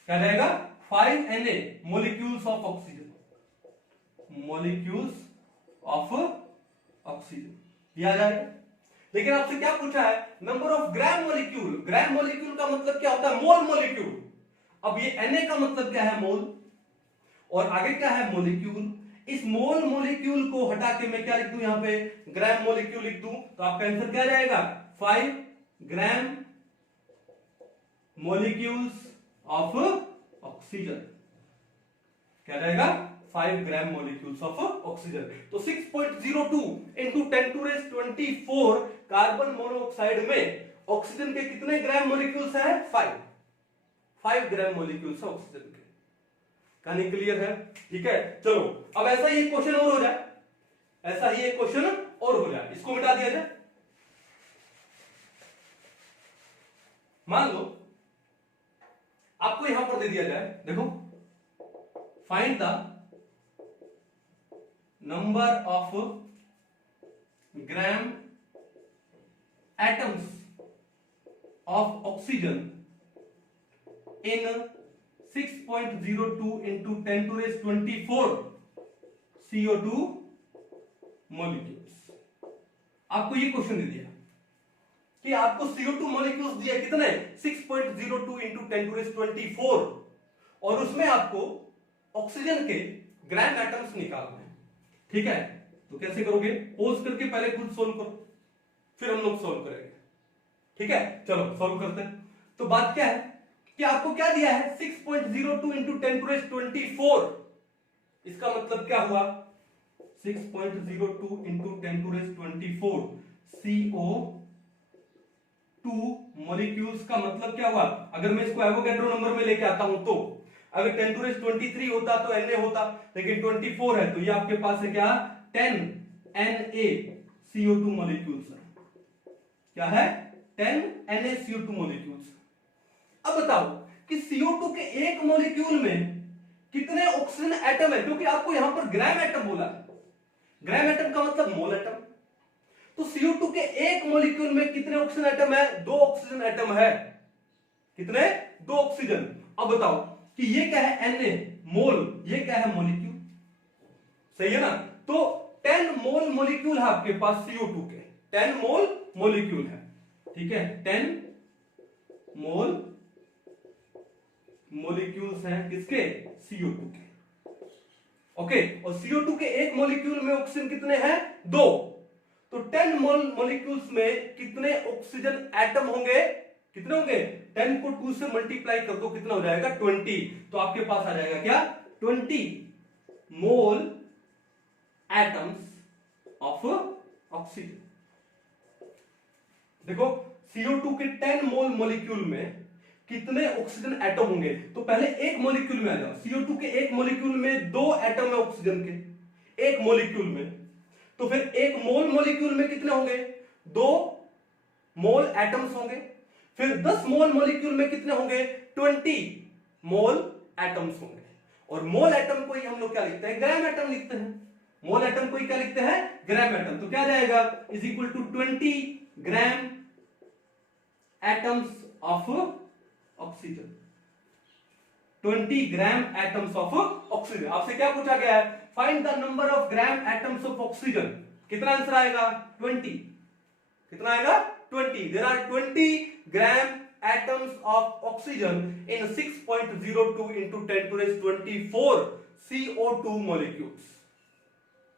क्या जाएगा, 5 Na molecules of oxygen, molecules of oxygen, यह आ जाएगा। लेकिन आपसे क्या पूछा है, number of gram molecule. Gram molecule का मतलब क्या होता है, मोल मॉलिक्यूल। अब ये Na का मतलब क्या है, मोल, और आगे क्या है, मॉलिक्यूल। इस मोल मॉलिक्यूल को हटा के मैं क्या लिख दूं, यहां पे ग्राम मॉलिक्यूल लिख दूं, तो आपका आंसर क्या जाएगा, 5 ग्राम मॉलिक्यूल्स ऑफ ऑक्सीजन। क्या जाएगा, 5 ग्राम मॉलिक्यूल्स ऑफ ऑक्सीजन। तो 6.02 into 10 to raise 24 carbon monoxide में ऑक्सीजन के कितने ग्राम मॉलिक्यूल्स हैं, 5 ग्राम मॉलिक्यूल्स ऑक्सीजन के। कहानी क्लियर है, ठीक है। चलो अब ऐसा ही एक क्वेश्चन और हो जाए, ऐसा ही एक क्वेश्चन और हो जाए, इसको मिटा दिया जाए। मान लो आपको यहां पर दे दिया जाए, देखो, find the number of gram atoms of oxygen in 6.02 into 10 to raise 24 CO2 molecules। आपको ये क्वेश्चन दे दिया कि आपको CO2 molecules दिया कितने, 6.02 into 10 to raise 24, और उसमें आपको ऑक्सीजन के ग्राम एटम्स निकालने हैं। ठीक है, तो कैसे करोगे, पोज करके पहले खुद सोल्व करो, फिर हम लोग सोल्व करेंगे। ठीक है, चलो सोल्व करते हैं। तो बात क्या है कि आपको क्या दिया है, 6.02 into 10 to raise 24। इसका मतलब क्या हुआ, 6.02 into 10 to raise 24 CO2 molecules का मतलब क्या हुआ। अगर मैं इसको एवोगैड्रो नंबर में लेके आता हूं तो अगर 10 to raise 23 होता तो Na होता, लेकिन 24 है तो ये आपके पास है क्या, 10 NaCO2 मॉलिक्यूल्स है। क्या है, 10 NaCO2 मॉलिक्यूल्स। अब बताओ कि CO2 के एक मॉलिक्यूल में कितने ऑक्सीजन एटम है, क्योंकि आपको यहां पर ग्राम एटम बोला है, ग्राम एटम का मतलब मोल एटम। तो CO2 के एक मॉलिक्यूल में कितने ऑक्सीजन एटम है, 2 ऑक्सीजन एटम है। कितने, 2 ऑक्सीजन। अब बताओ कि ये क्या है, Na मोल, ये क्या है? मॉलिक्यूल, सही है ना? तो 10 मोल मॉलिक्यूल है आपके पास CO2 के, 10 मोल मॉलिक्यूल है, ठीक है, 10 मोल मॉलिक्यूल्स हैं किसके? CO2 के, ओके। और CO2 के एक मॉलिक्यूल में ऑक्सीजन कितने हैं? 2। तो 10 मोल मॉलिक्यूल्स में कितने ऑक्सीजन एटम होंगे? कितने होंगे? 10 को 2 से मल्टीप्लाई कर दो, कितना हो जाएगा? 20। तो आपके पास आ जाएगा क्या? 20 मोल एटम्स ऑफ ऑक्सीजन। देखो CO2 के 10 मोल मॉलिक्यूल में कितने ऑक्सीजन एटम होंगे? तो पहले एक मॉलिक्यूल में आ जाओ। CO2 के एक मॉलिक्यूल में 2 एटम है ऑक्सीजन के, एक मॉलिक्यूल में। तो फिर एक मोल मॉलिक्यूल में कितने होंगे? 2 मोल एटम्स होंगे। फिर 10 मोल मॉलिक्यूल में कितने होंगे? 20 मोल एटम्स होंगे। और मोल एटम को ही हम लोग क्या लिखते हैं? ग्राम एटम लिखते हैं। मोल एटम को ही क्या लिखते हैं? Gram atom. तो क्या जाएगा? Is equal to 20 gram atoms of oxygen, 20 gram atoms of oxygen. आपसे क्या पूछा गया है? Find the number of gram atoms of oxygen. कितना आंसर आएगा? 20। कितना आएगा? 20। There are 20 gram atoms of oxygen in 6.02 into 10 to the 24 CO2 molecules।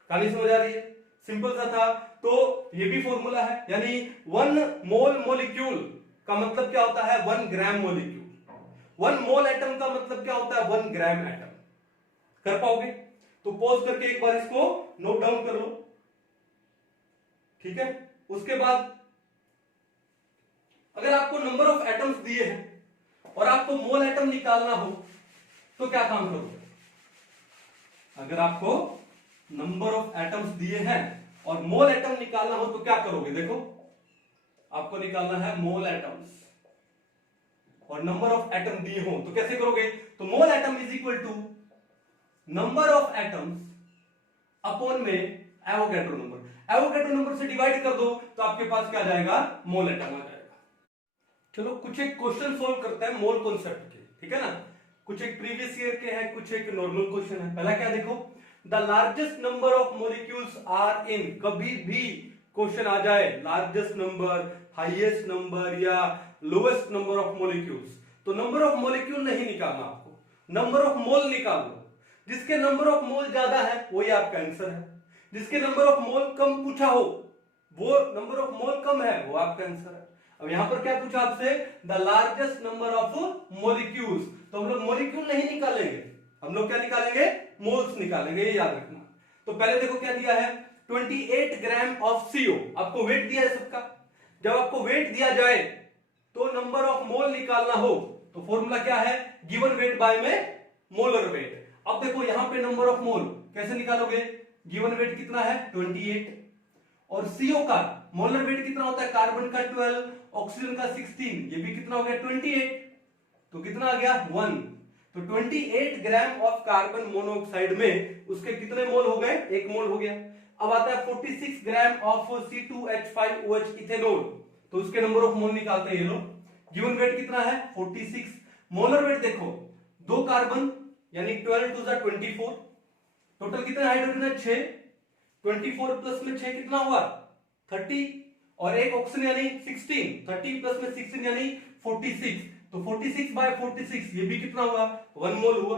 कहानी समझ आ रही है? सिंपल सा था। तो ये भी फॉर्मूला है, यानी 1 मोल मॉलिक्यूल का मतलब क्या होता है? 1 ग्राम मॉलिक्यूल। 1 मोल एटम का मतलब क्या होता है? 1 ग्राम एटम। कर पाओगे? तो पॉज करके एक बार इसको नोट डाउन कर लो, ठीक है। उसके बाद अगर आपको नंबर ऑफ एटम्स दिए हैं और आपको मोल एटम निकालना हो तो क्या काम करोगे? अगर आपको नंबर ऑफ एटम्स दिए हैं और मोल एटम निकालना हो तो क्या करोगे? देखो, आपको निकालना है मोल एटम्स और नंबर ऑफ एटम दिए हो तो कैसे करोगे? तो mole atom is equal to number of atoms upon में एवोगैड्रो नंबर। एवोगैड्रो नंबर से डिवाइड कर दो तो आपके पास क्या जाएगा? मोल एटम आ जाएगा। चलो कुछ एक क्वेश्चन सोल्व करते हैं मोल कॉन्सेप्ट के, ठीक है ना। कुछ एक प्रीवियस ईयर के हैं, कुछ एक नॉर्मल क्वेश्चन है। पहला क्या देखो, the largest number of molecules are in. कभी भी क्वेश्चन आ जाए लार्जेस्ट नंबर, हाईएस्ट नंबर या लोएस्ट नंबर ऑफ मॉलिक्यूल्स, तो नंबर ऑफ मॉलिक्यूल नहीं निकालना आपको, नंबर ऑफ मोल निकाल लो। जिसके नंबर ऑफ मोल ज्यादा है वही आपका आंसर है, जिसके नंबर ऑफ मोल कम पूछा हो, वो नंबर ऑफ मोल कम है, वो आपका आंसर है। अब यहां पर क्या पूछा आपसे? The largest number of molecules. तो हम लोग मॉलिक्यूल नहीं निकालेंगे, हम लोग क्या निकालेंगे? मोल्स निकालेंगे, ये याद रखना। तो पहले देखो क्या दिया है? 28 ग्राम ऑफ CO। आपको वेट दिया है सबका। जब आपको वेट दिया जाए तो नंबर ऑफ मोल निकालना हो तो फॉर्मूला क्या है? गिवन वेट बाय में मोलर वेट। अब देखो यहां पे नंबर ऑफ मोल कैसे निकालोगे? गिवन वेट कितना है? 28 और CO का मोलर वेट कितना होता है? कार्बन का 12, ऑक्सीजन का 16, ये भी कितना हो गया? 28। तो कितना आ गया? 1। तो 28 ग्राम ऑफ कार्बन मोनोऑक्साइड में उसके कितने मोल हो गए? 1 मोल हो गया। अब आता है 46 ग्राम ऑफ C2H5OH इथेनॉल, तो उसके नंबर ऑफ मोल निकालते हैं ये लोग। गिवन वेट कितना है? 46। मोलर वेट देखो, 2 कार्बन यानी 12 टू 24, टोटल कितने हाइड्रोजन है? 6। 24 प्लस में 6 कितना हुआ? 30, और एक ऑक्सीजन यानी 16, 30 प्लस में 16 यानी 46, तो 46 बाय 46 ये भी कितना हुआ? 1 मोल हुआ।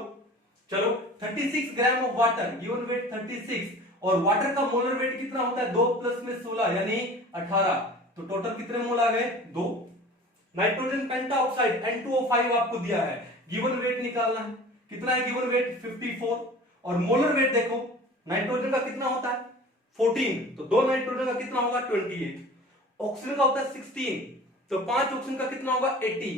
चलो 36 gram of water, given weight 36, और वाटर का मोलर वेट कितना होता है? 2 प्लस में 16 यानी 18, तो टोटल कितने मोल आ गए? 2। नाइट्रोजन पेंटाऑक्साइड N2O5 आपको दिया है, गिवन वेट निकालना है। कितना है गिवन वेट? 54, और मोलर वेट देखो, नाइट्रोजन का कितना होता है? 14, तो 2 नाइट्रोजन का कितना होगा? 28। ऑक्सीजन का होता है 16, तो 5 ऑक्सीजन का कितना होगा? 80,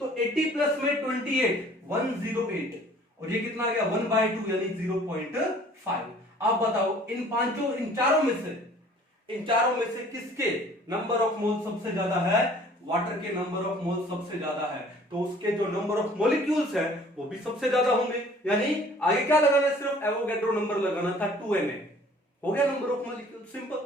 तो 80 प्लस में 28, 108, और ये कितना आ गया? 1/2 यानी 0.5। आप बताओ इन चारों में से किसके नंबर ऑफ मोल सबसे ज्यादा है? वाटर के नंबर ऑफ मोल सबसे ज्यादा है, तो उसके जो नंबर ऑफ मॉलिक्यूल्स है वो भी सबसे ज्यादा होंगे। यानी आगे क्या लगाना है? सिर्फ एवोगैड्रो नंबर लगाना था, 2Na हो गया नंबर ऑफ मॉलिक्यूल, सिंपल।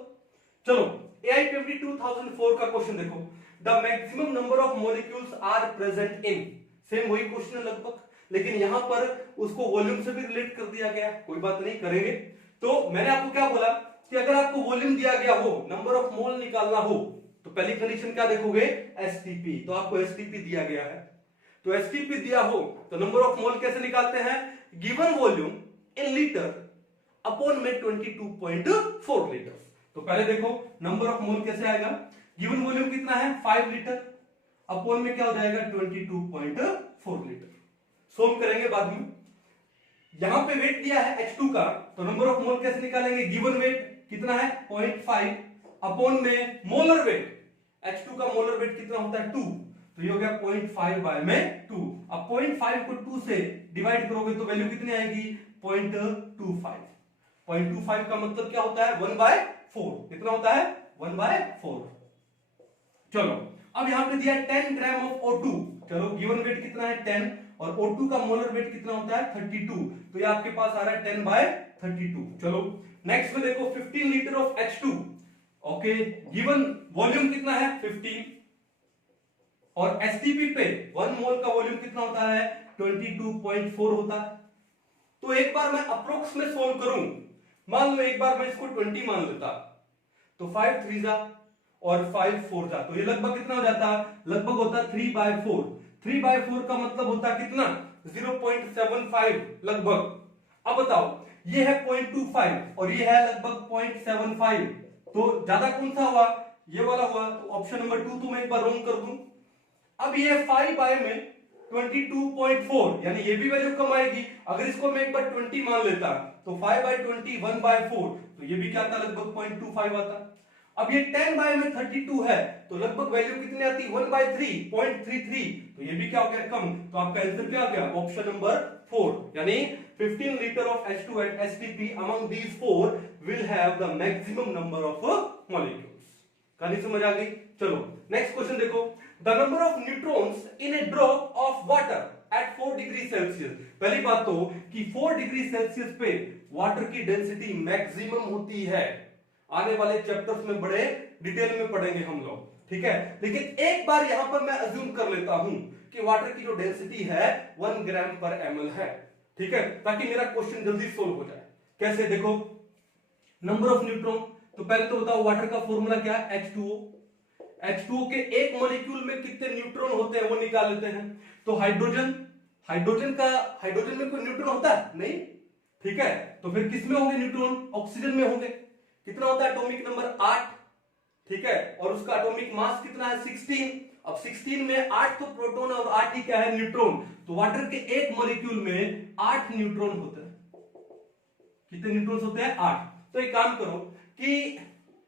चलो AIPMD 2004 का क्वेश्चन देखो, the maximum number of molecules are present in. Same वही क्वेश्चन है लगभग। लेकिन यहां पर उसको वॉल्यूम से भी रिलेट कर दिया गया, कोई बात नहीं, करेंगे। तो मैंने आपको क्या बोला कि अगर आपको वॉल्यूम दिया गया हो, नंबर ऑफ मोल निकालना हो, तो पहली कंडीशन क्या देखोगे, एसटीपी। तो आपको एसटीपी दिया गया है, तो एसटीपी दिया हो तो नंबर ऑफ मोल कैसे निकालते हैं, given volume in litre upon में 22.4 लीटर। तो पहले देखो नंबर ऑफ मोल कैसे आएगा, गिवन वॉल्यूम कितना है 5 लीटर, अपॉन में क्या हो जाएगा 22.4 लीटर। सोल्व करेंगे बाद में। यहां पे वेट दिया है H2 का, तो नंबर ऑफ मोल कैसे निकालेंगे, गिवन वेट कितना है 0.5 अपॉन में मोलर वेट, H2 का मोलर वेट कितना होता है 2, तो ये हो गया 0.5 बाय में 2। अब 0.5 को 2 से डिवाइड करोगे तो वैल्यू कितनी आएगी 0.25। 0.25 का मतलब क्या होता है 1/4, कितना होता है 1/4। चलो अब यहां पे दिया 10 ग्राम ऑफ O2, चलो गिवन वेट कितना है 10 और O2 का मोलर वेट कितना होता है 32, तो ये आपके पास आ रहा है 10/32। चलो नेक्स्ट में देखो 15 litre of H2, okay, given volume कितना है 15 और एसटीपी पे 1 मोल का वॉल्यूम कितना होता है 22.4 होता है। तो एक बार मैं अप्रोक्स में सोल्व करूं, मान लो एक बार मैं इसको 20 मान लेता, तो 5 3 जा और 5 4 जा, तो ये लगभग कितना हो जाता, लगभग होता 3/4। 3/4 का मतलब होता कितना 0.75 लगभग। अब बताओ ये है 0.25 और ये है लगभग 0.75, तो ज्यादा कौन सा हुआ, ये वाला हुआ, तो ऑप्शन नंबर 2 तो मैं एक बार रोंग कर दूं। अब ये 5 बाय में 22.4, यानी ये भी वैल्यू कम आएगी। अगर इसको मैं एक बार 20 मान लेता तो 5/20 1/4, तो ये भी क्या आता लगभग 0.25 आता। अब ये 10 बाय में 32 है, तो लगभग वैल्यू कितनी आती 1/3 0.33, तो ये भी क्या हो गया कम। तो आपका आंसर क्या आ गया ऑप्शन नंबर 4, यानी 15 litre of H2 at STP among these four will have the maximum number of molecules। कहानी समझ आ गई। चलो नेक्स्ट क्वेश्चन देखो, the number of neutrons in A drop of water at 4 degree Celsius. पहली बात तो कि 4 डिग्री सेल्सियस पे वाटर की डेंसिटी मैक्सिमम होती है, आने वाले चैप्टर्स में बड़े डिटेल में पढ़ेंगे हम लोग, ठीक है। लेकिन एक बार यहां पर मैं अज्यूम कर लेता हूं कि वाटर की जो डेंसिटी है 1 ग्राम पर ml है, ठीक है, ताकि मेरा क्वेश्चन जल्दी सोल्व हो जाए। कैसे देखो, नंबर ऑफ न्यूट्रॉन, तो पहले तो बताओ वाटर का फॉर्मूला क्या है H2O। H2O के एक मॉलिक्यूल में कितने न्यूट्रॉन होते हैं वो निकाल लेते हैं। तो हाइड्रोजन में कोई न्यूट्रॉन होता है नहीं, ठीक है, तो फिर किसमें होंगे न्यूट्रॉन, ऑक्सीजन में होंगे। कितना होता है एटॉमिक नंबर 8, ठीक है, और उसका एटॉमिक मास कितना है 16। अब 16 में 8 तो प्रोटॉन और 8 ही क्या है न्यूट्रॉन, तो वाटर के एक मॉलिक्यूल में 8 न्यूट्रॉन होते हैं। कितने न्यूट्रॉन्स होते हैं 8। तो एक काम करो कि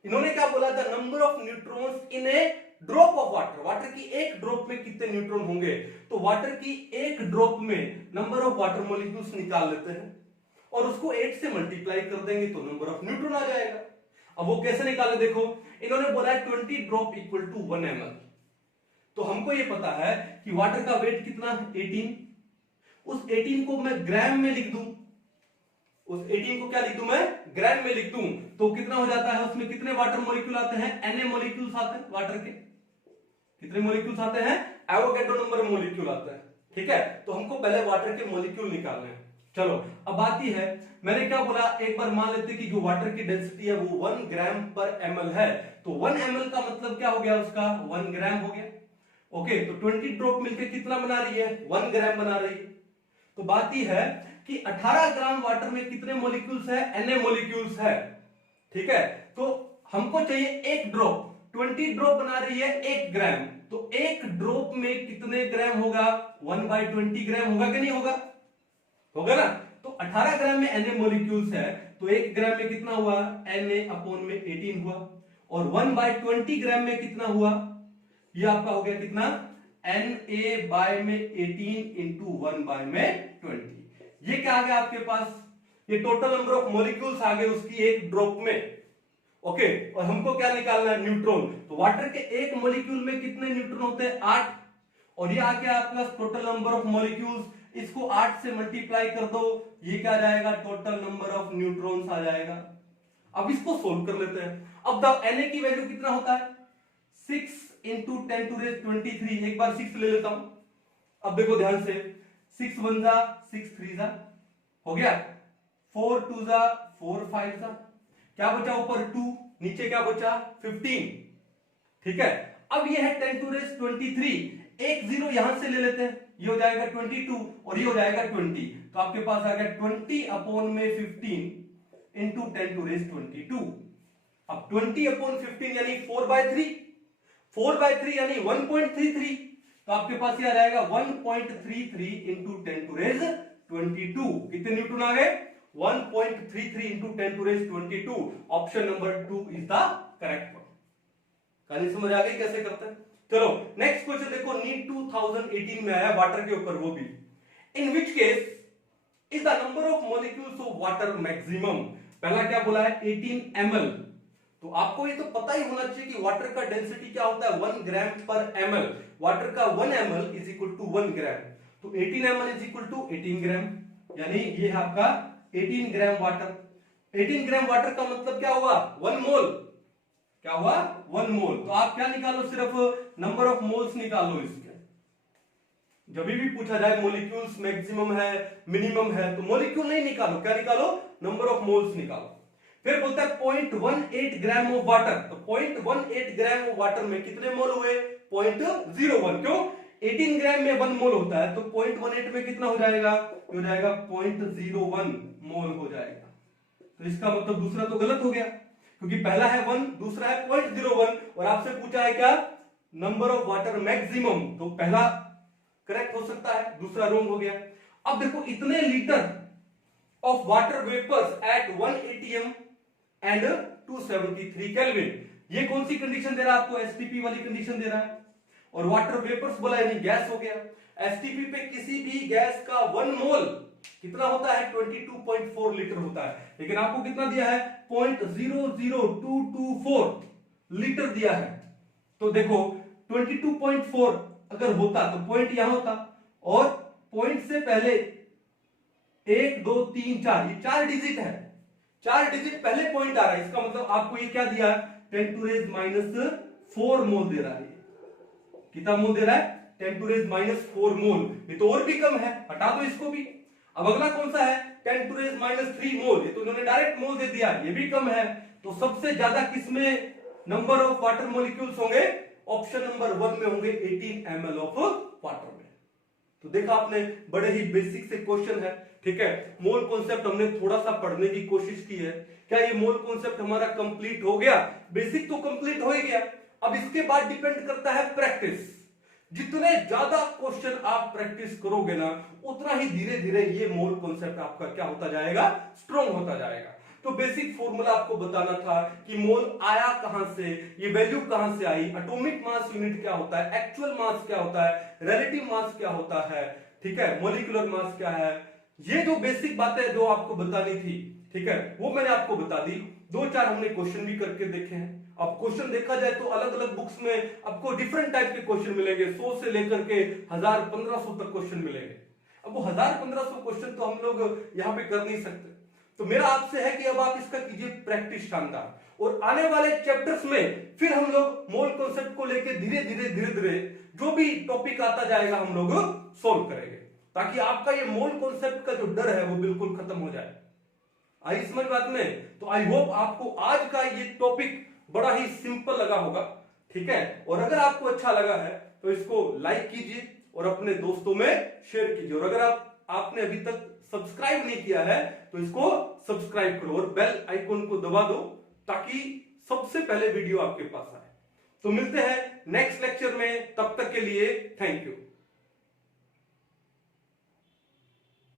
इन्होंने क्या बोला था, number of neutrons in A drop of water, water की एक ड्रॉप में कितने न्यूट्रॉन होंगे, तो वाटर की एक ड्रॉप में नंबर ऑफ वाटर मॉलिक्यूल्स निकाल लेते हैं और उसको 8 से मल्टीप्लाई कर देंगे तो नंबर ऑफ न्यूट्रॉन आ जाएगा। अब वो कैसे निकाले देखो, इन्होंने बोला 20 ड्रॉप इक्वल टू 1 ml, तो हमको ये पता है कि वाटर का वेट कितना 18, उस 18 को मैं ग्राम में लिख दूं, उस 18 को क्या लिख दूं मैं ग्राम में लिख दूं, तो कितना हो जाता है, उसमें कितने वाटर मॉलिक्यूल आते हैं, Na मॉलिक्यूल्स आते हैं वाटर के, कितने मॉलिक्यूल्स आते हैं, एवोगैड्रो नंबर मॉलिक्यूल आता है, ठीक है। तो हमको पहले वाटर के मॉलिक्यूल निकालने हैं। चलो अब बात यह है, मैंने क्या बोला, एक बार मान लेते कि जो वाटर की डेंसिटी है वो 1 ग्राम पर ml है, तो 1 ml का मतलब क्या हो गया, उसका 1 ग्राम हो गया, ओके। तो 20 ड्रॉप मिलकर कितना बना रही है, 1 ग्राम बना रही है। तो बात यह है कि 18 ग्राम वाटर में कितने मॉलिक्यूल्स है, Na मॉलिक्यूल्स है, ठीक है। तो हमको चाहिए एक ड्रॉप, 20 ड्रॉप बना रही है 1 ग्राम, तो एक ड्रॉप में कितने ग्राम होगा, 1/20 ग्राम होगा कि नहीं होगा, होगा ना। तो 18 ग्राम में Na मॉलिक्यूल्स है, तो 1 ग्राम में कितना हुआ, Na अपॉन में 18 हुआ, और 1/20 ग्राम में कितना हुआ, ये आपका हो गया कितना, Na बाय में 18 इंटू 1 बाय में 20। ये क्या आ गया आपके पास, ये टोटल नंबर ऑफ मॉलिक्यूल्स आ गए उसकी एक ड्रॉप में, ओके। और हमको क्या निकालना है, न्यूट्रॉन। तो वाटर के एक मॉलिक्यूल में कितने न्यूट्रॉन होते हैं 8, और ये आ गया आपके पास टोटल नंबर ऑफ मॉलिक्यूल्स, इसको 8 से मल्टीप्लाई कर दो, ये क्या आ जाएगा, टोटल नंबर ऑफ न्यूट्रॉन्स आ जाएगा। अब इसको सोल्व कर लेते हैं। अब द Na की वैल्यू कितना होता है, 6 इंटू 10 टू रेज 23, एक बार 6 ले लेता हूं। अब देखो ध्यान से, 6 1 जा 6 3 जा, हो गया 4 2 जा 4 5 जा, क्या बचा ऊपर 2, नीचे क्या बचा 15, ठीक है। अब ये है 10 टू रेस 23, एक जीरो यहां से ले लेते हैं, ये हो जाएगा 22 और ये हो जाएगा 20, तो आपके पास आ गया 20 अपॉन में 15 इंटू 10 टू रेस 22। अब 20 अपॉन 15 यानी 4/3, 4/3 यानी 1.33, तो आपके पास ये आ जाएगा 1.33 इंटू 10 टू रेस 22। कितने न्यूटन आ गए 1.33 into 10 to raise 22। Option number 2 is the correct one. कहानी समझ आ गई कैसे करते हैं। चलो नेक्स्ट क्वेश्चन देखो, नीट 2018 में आया वाटर के ऊपर, वो भी in which case is the number of molecules of water maximum. पहला क्या बोला है 18 ml, तो आपको ये तो पता ही होना चाहिए कि वाटर का डेंसिटी क्या होता है 1 ग्राम पर ml। वाटर का 1 ml इज इक्वल टू 1 ग्राम, तो 18 ml इज इक्वल टू 18 ग्राम, यानी ये है आपका 18 ग्राम वाटर। 18 ग्राम वाटर का मतलब क्या हुआ 1 मोल, क्या हुआ 1 मोल। तो आप क्या निकालो, सिर्फ नंबर ऑफ मोल्स निकालो इसके। जब भी पूछा जाए मॉलिक्यूल्स मैक्सिमम है मिनिमम है, तो मॉलिक्यूल नहीं निकालो, क्या निकालो नंबर ऑफ मोल्स निकालो। फिर बोलता है 0.18 ग्राम ऑफ वाटर, तो 0.18 ग्राम ऑफ वाटर में कितने मोल हुए 0.01, क्यों 18 ग्राम में 1 मोल होता है, तो 0.18 में कितना हो जाएगा, हो जाएगा 0.01 मोल हो जाएगा। तो इसका मतलब दूसरा तो गलत हो गया, क्योंकि पहला है 1, दूसरा है 0.01, और आपसे पूछा है क्या नंबर ऑफ वाटर मैक्सिमम, तो पहला करेक्ट हो सकता है, दूसरा रॉन्ग हो गया। अब देखो इतने litre of water vapours at 1 atm and 273 kelvin, ये कौन सी कंडीशन दे रहा है आपको, एसटीपी वाली कंडीशन दे रहा है, और वाटर वेपर्स बोला यानी गैस हो गया। एसटीपी पे किसी भी गैस का 1 मोल कितना होता है 22.4 लीटर होता है, लेकिन आपको कितना दिया है 0.00224 लीटर दिया है। तो देखो 22.4 अगर होता तो पॉइंट यहां होता, और पॉइंट से पहले 1 2 3 4, ये 4 डिजिट है, 4 डिजिट पहले पॉइंट आ रहा है, इसका मतलब आपको ये क्या दिया 10 टू रेज -4 मोल दे रहा है। कितना मोल दे रहा है 10 टू रेज -4 मोल, ये तो और भी कम है, हटा दो इसको भी। अब अगला कौन सा है 10 टू रेज -3 मोल, ये तो उन्होंने डायरेक्ट मोल दे दिया, ये भी कम है। तो सबसे ज्यादा किसमें नंबर ऑफ वाटर मॉलिक्यूल्स होंगे, ऑप्शन नंबर 1 में होंगे 18 ml ऑफ वाटर में। तो देखा आपने बड़े ही बेसिक से क्वेश्चन है, ठीक है। मोल कॉन्सेप्ट हमने थोड़ा सा पढ़ने की कोशिश की है। क्या ये मोल कॉन्सेप्ट हमारा कंप्लीट हो गया, बेसिक तो कंप्लीट हो ही गया। अब इसके बाद डिपेंड करता है प्रैक्टिस, जितने ज्यादा क्वेश्चन आप प्रैक्टिस करोगे ना, उतना ही धीरे धीरे ये मोल कॉन्सेप्ट आपका क्या होता जाएगा, स्ट्रॉन्ग होता जाएगा। तो बेसिक फॉर्मूला आपको बताना था कि मोल आया कहां से, ये वैल्यू कहां से आई, एटॉमिक मास यूनिट क्या होता है, एक्चुअल मास क्या होता है, रिलेटिव मास क्या होता है, ठीक है, मॉलिक्यूलर मास क्या है। ये जो बेसिक बातें जो आपको बतानी थी, ठीक है, वो मैंने आपको बता दी। 2-4 हमने क्वेश्चन भी करके देखे हैं। अब क्वेश्चन देखा जाए तो अलग अलग बुक्स में आपको डिफरेंट टाइप के क्वेश्चन मिलेंगे, 100 से लेकर के 1000-1500 तक क्वेश्चन मिलेंगे। अब वो 1000-1500 क्वेश्चन तो हम लोग यहाँ पे कर नहीं सकते, तो मेरा आपसे है कि अब आप इसका कीजिए प्रैक्टिस शानदार, और आने वाले चैप्टर्स में फिर हम लोग मोल कॉन्सेप्ट को लेकर धीरे धीरे जो भी टॉपिक आता जाएगा हम लोग सोल्व करेंगे, ताकि आपका ये मोल कॉन्सेप्ट का जो डर है वो बिल्कुल खत्म हो जाए। आई समझ बात में? तो आई होप आपको आज का ये टॉपिक बड़ा ही सिंपल लगा होगा, ठीक है। और अगर आपको अच्छा लगा है तो इसको लाइक कीजिए और अपने दोस्तों में शेयर कीजिए, और अगर आपने अभी तक सब्सक्राइब नहीं किया है तो इसको सब्सक्राइब करो और बेल आइकन को दबा दो, ताकि सबसे पहले वीडियो आपके पास आए। तो मिलते हैं नेक्स्ट लेक्चर में, तब तक के लिए थैंक यू।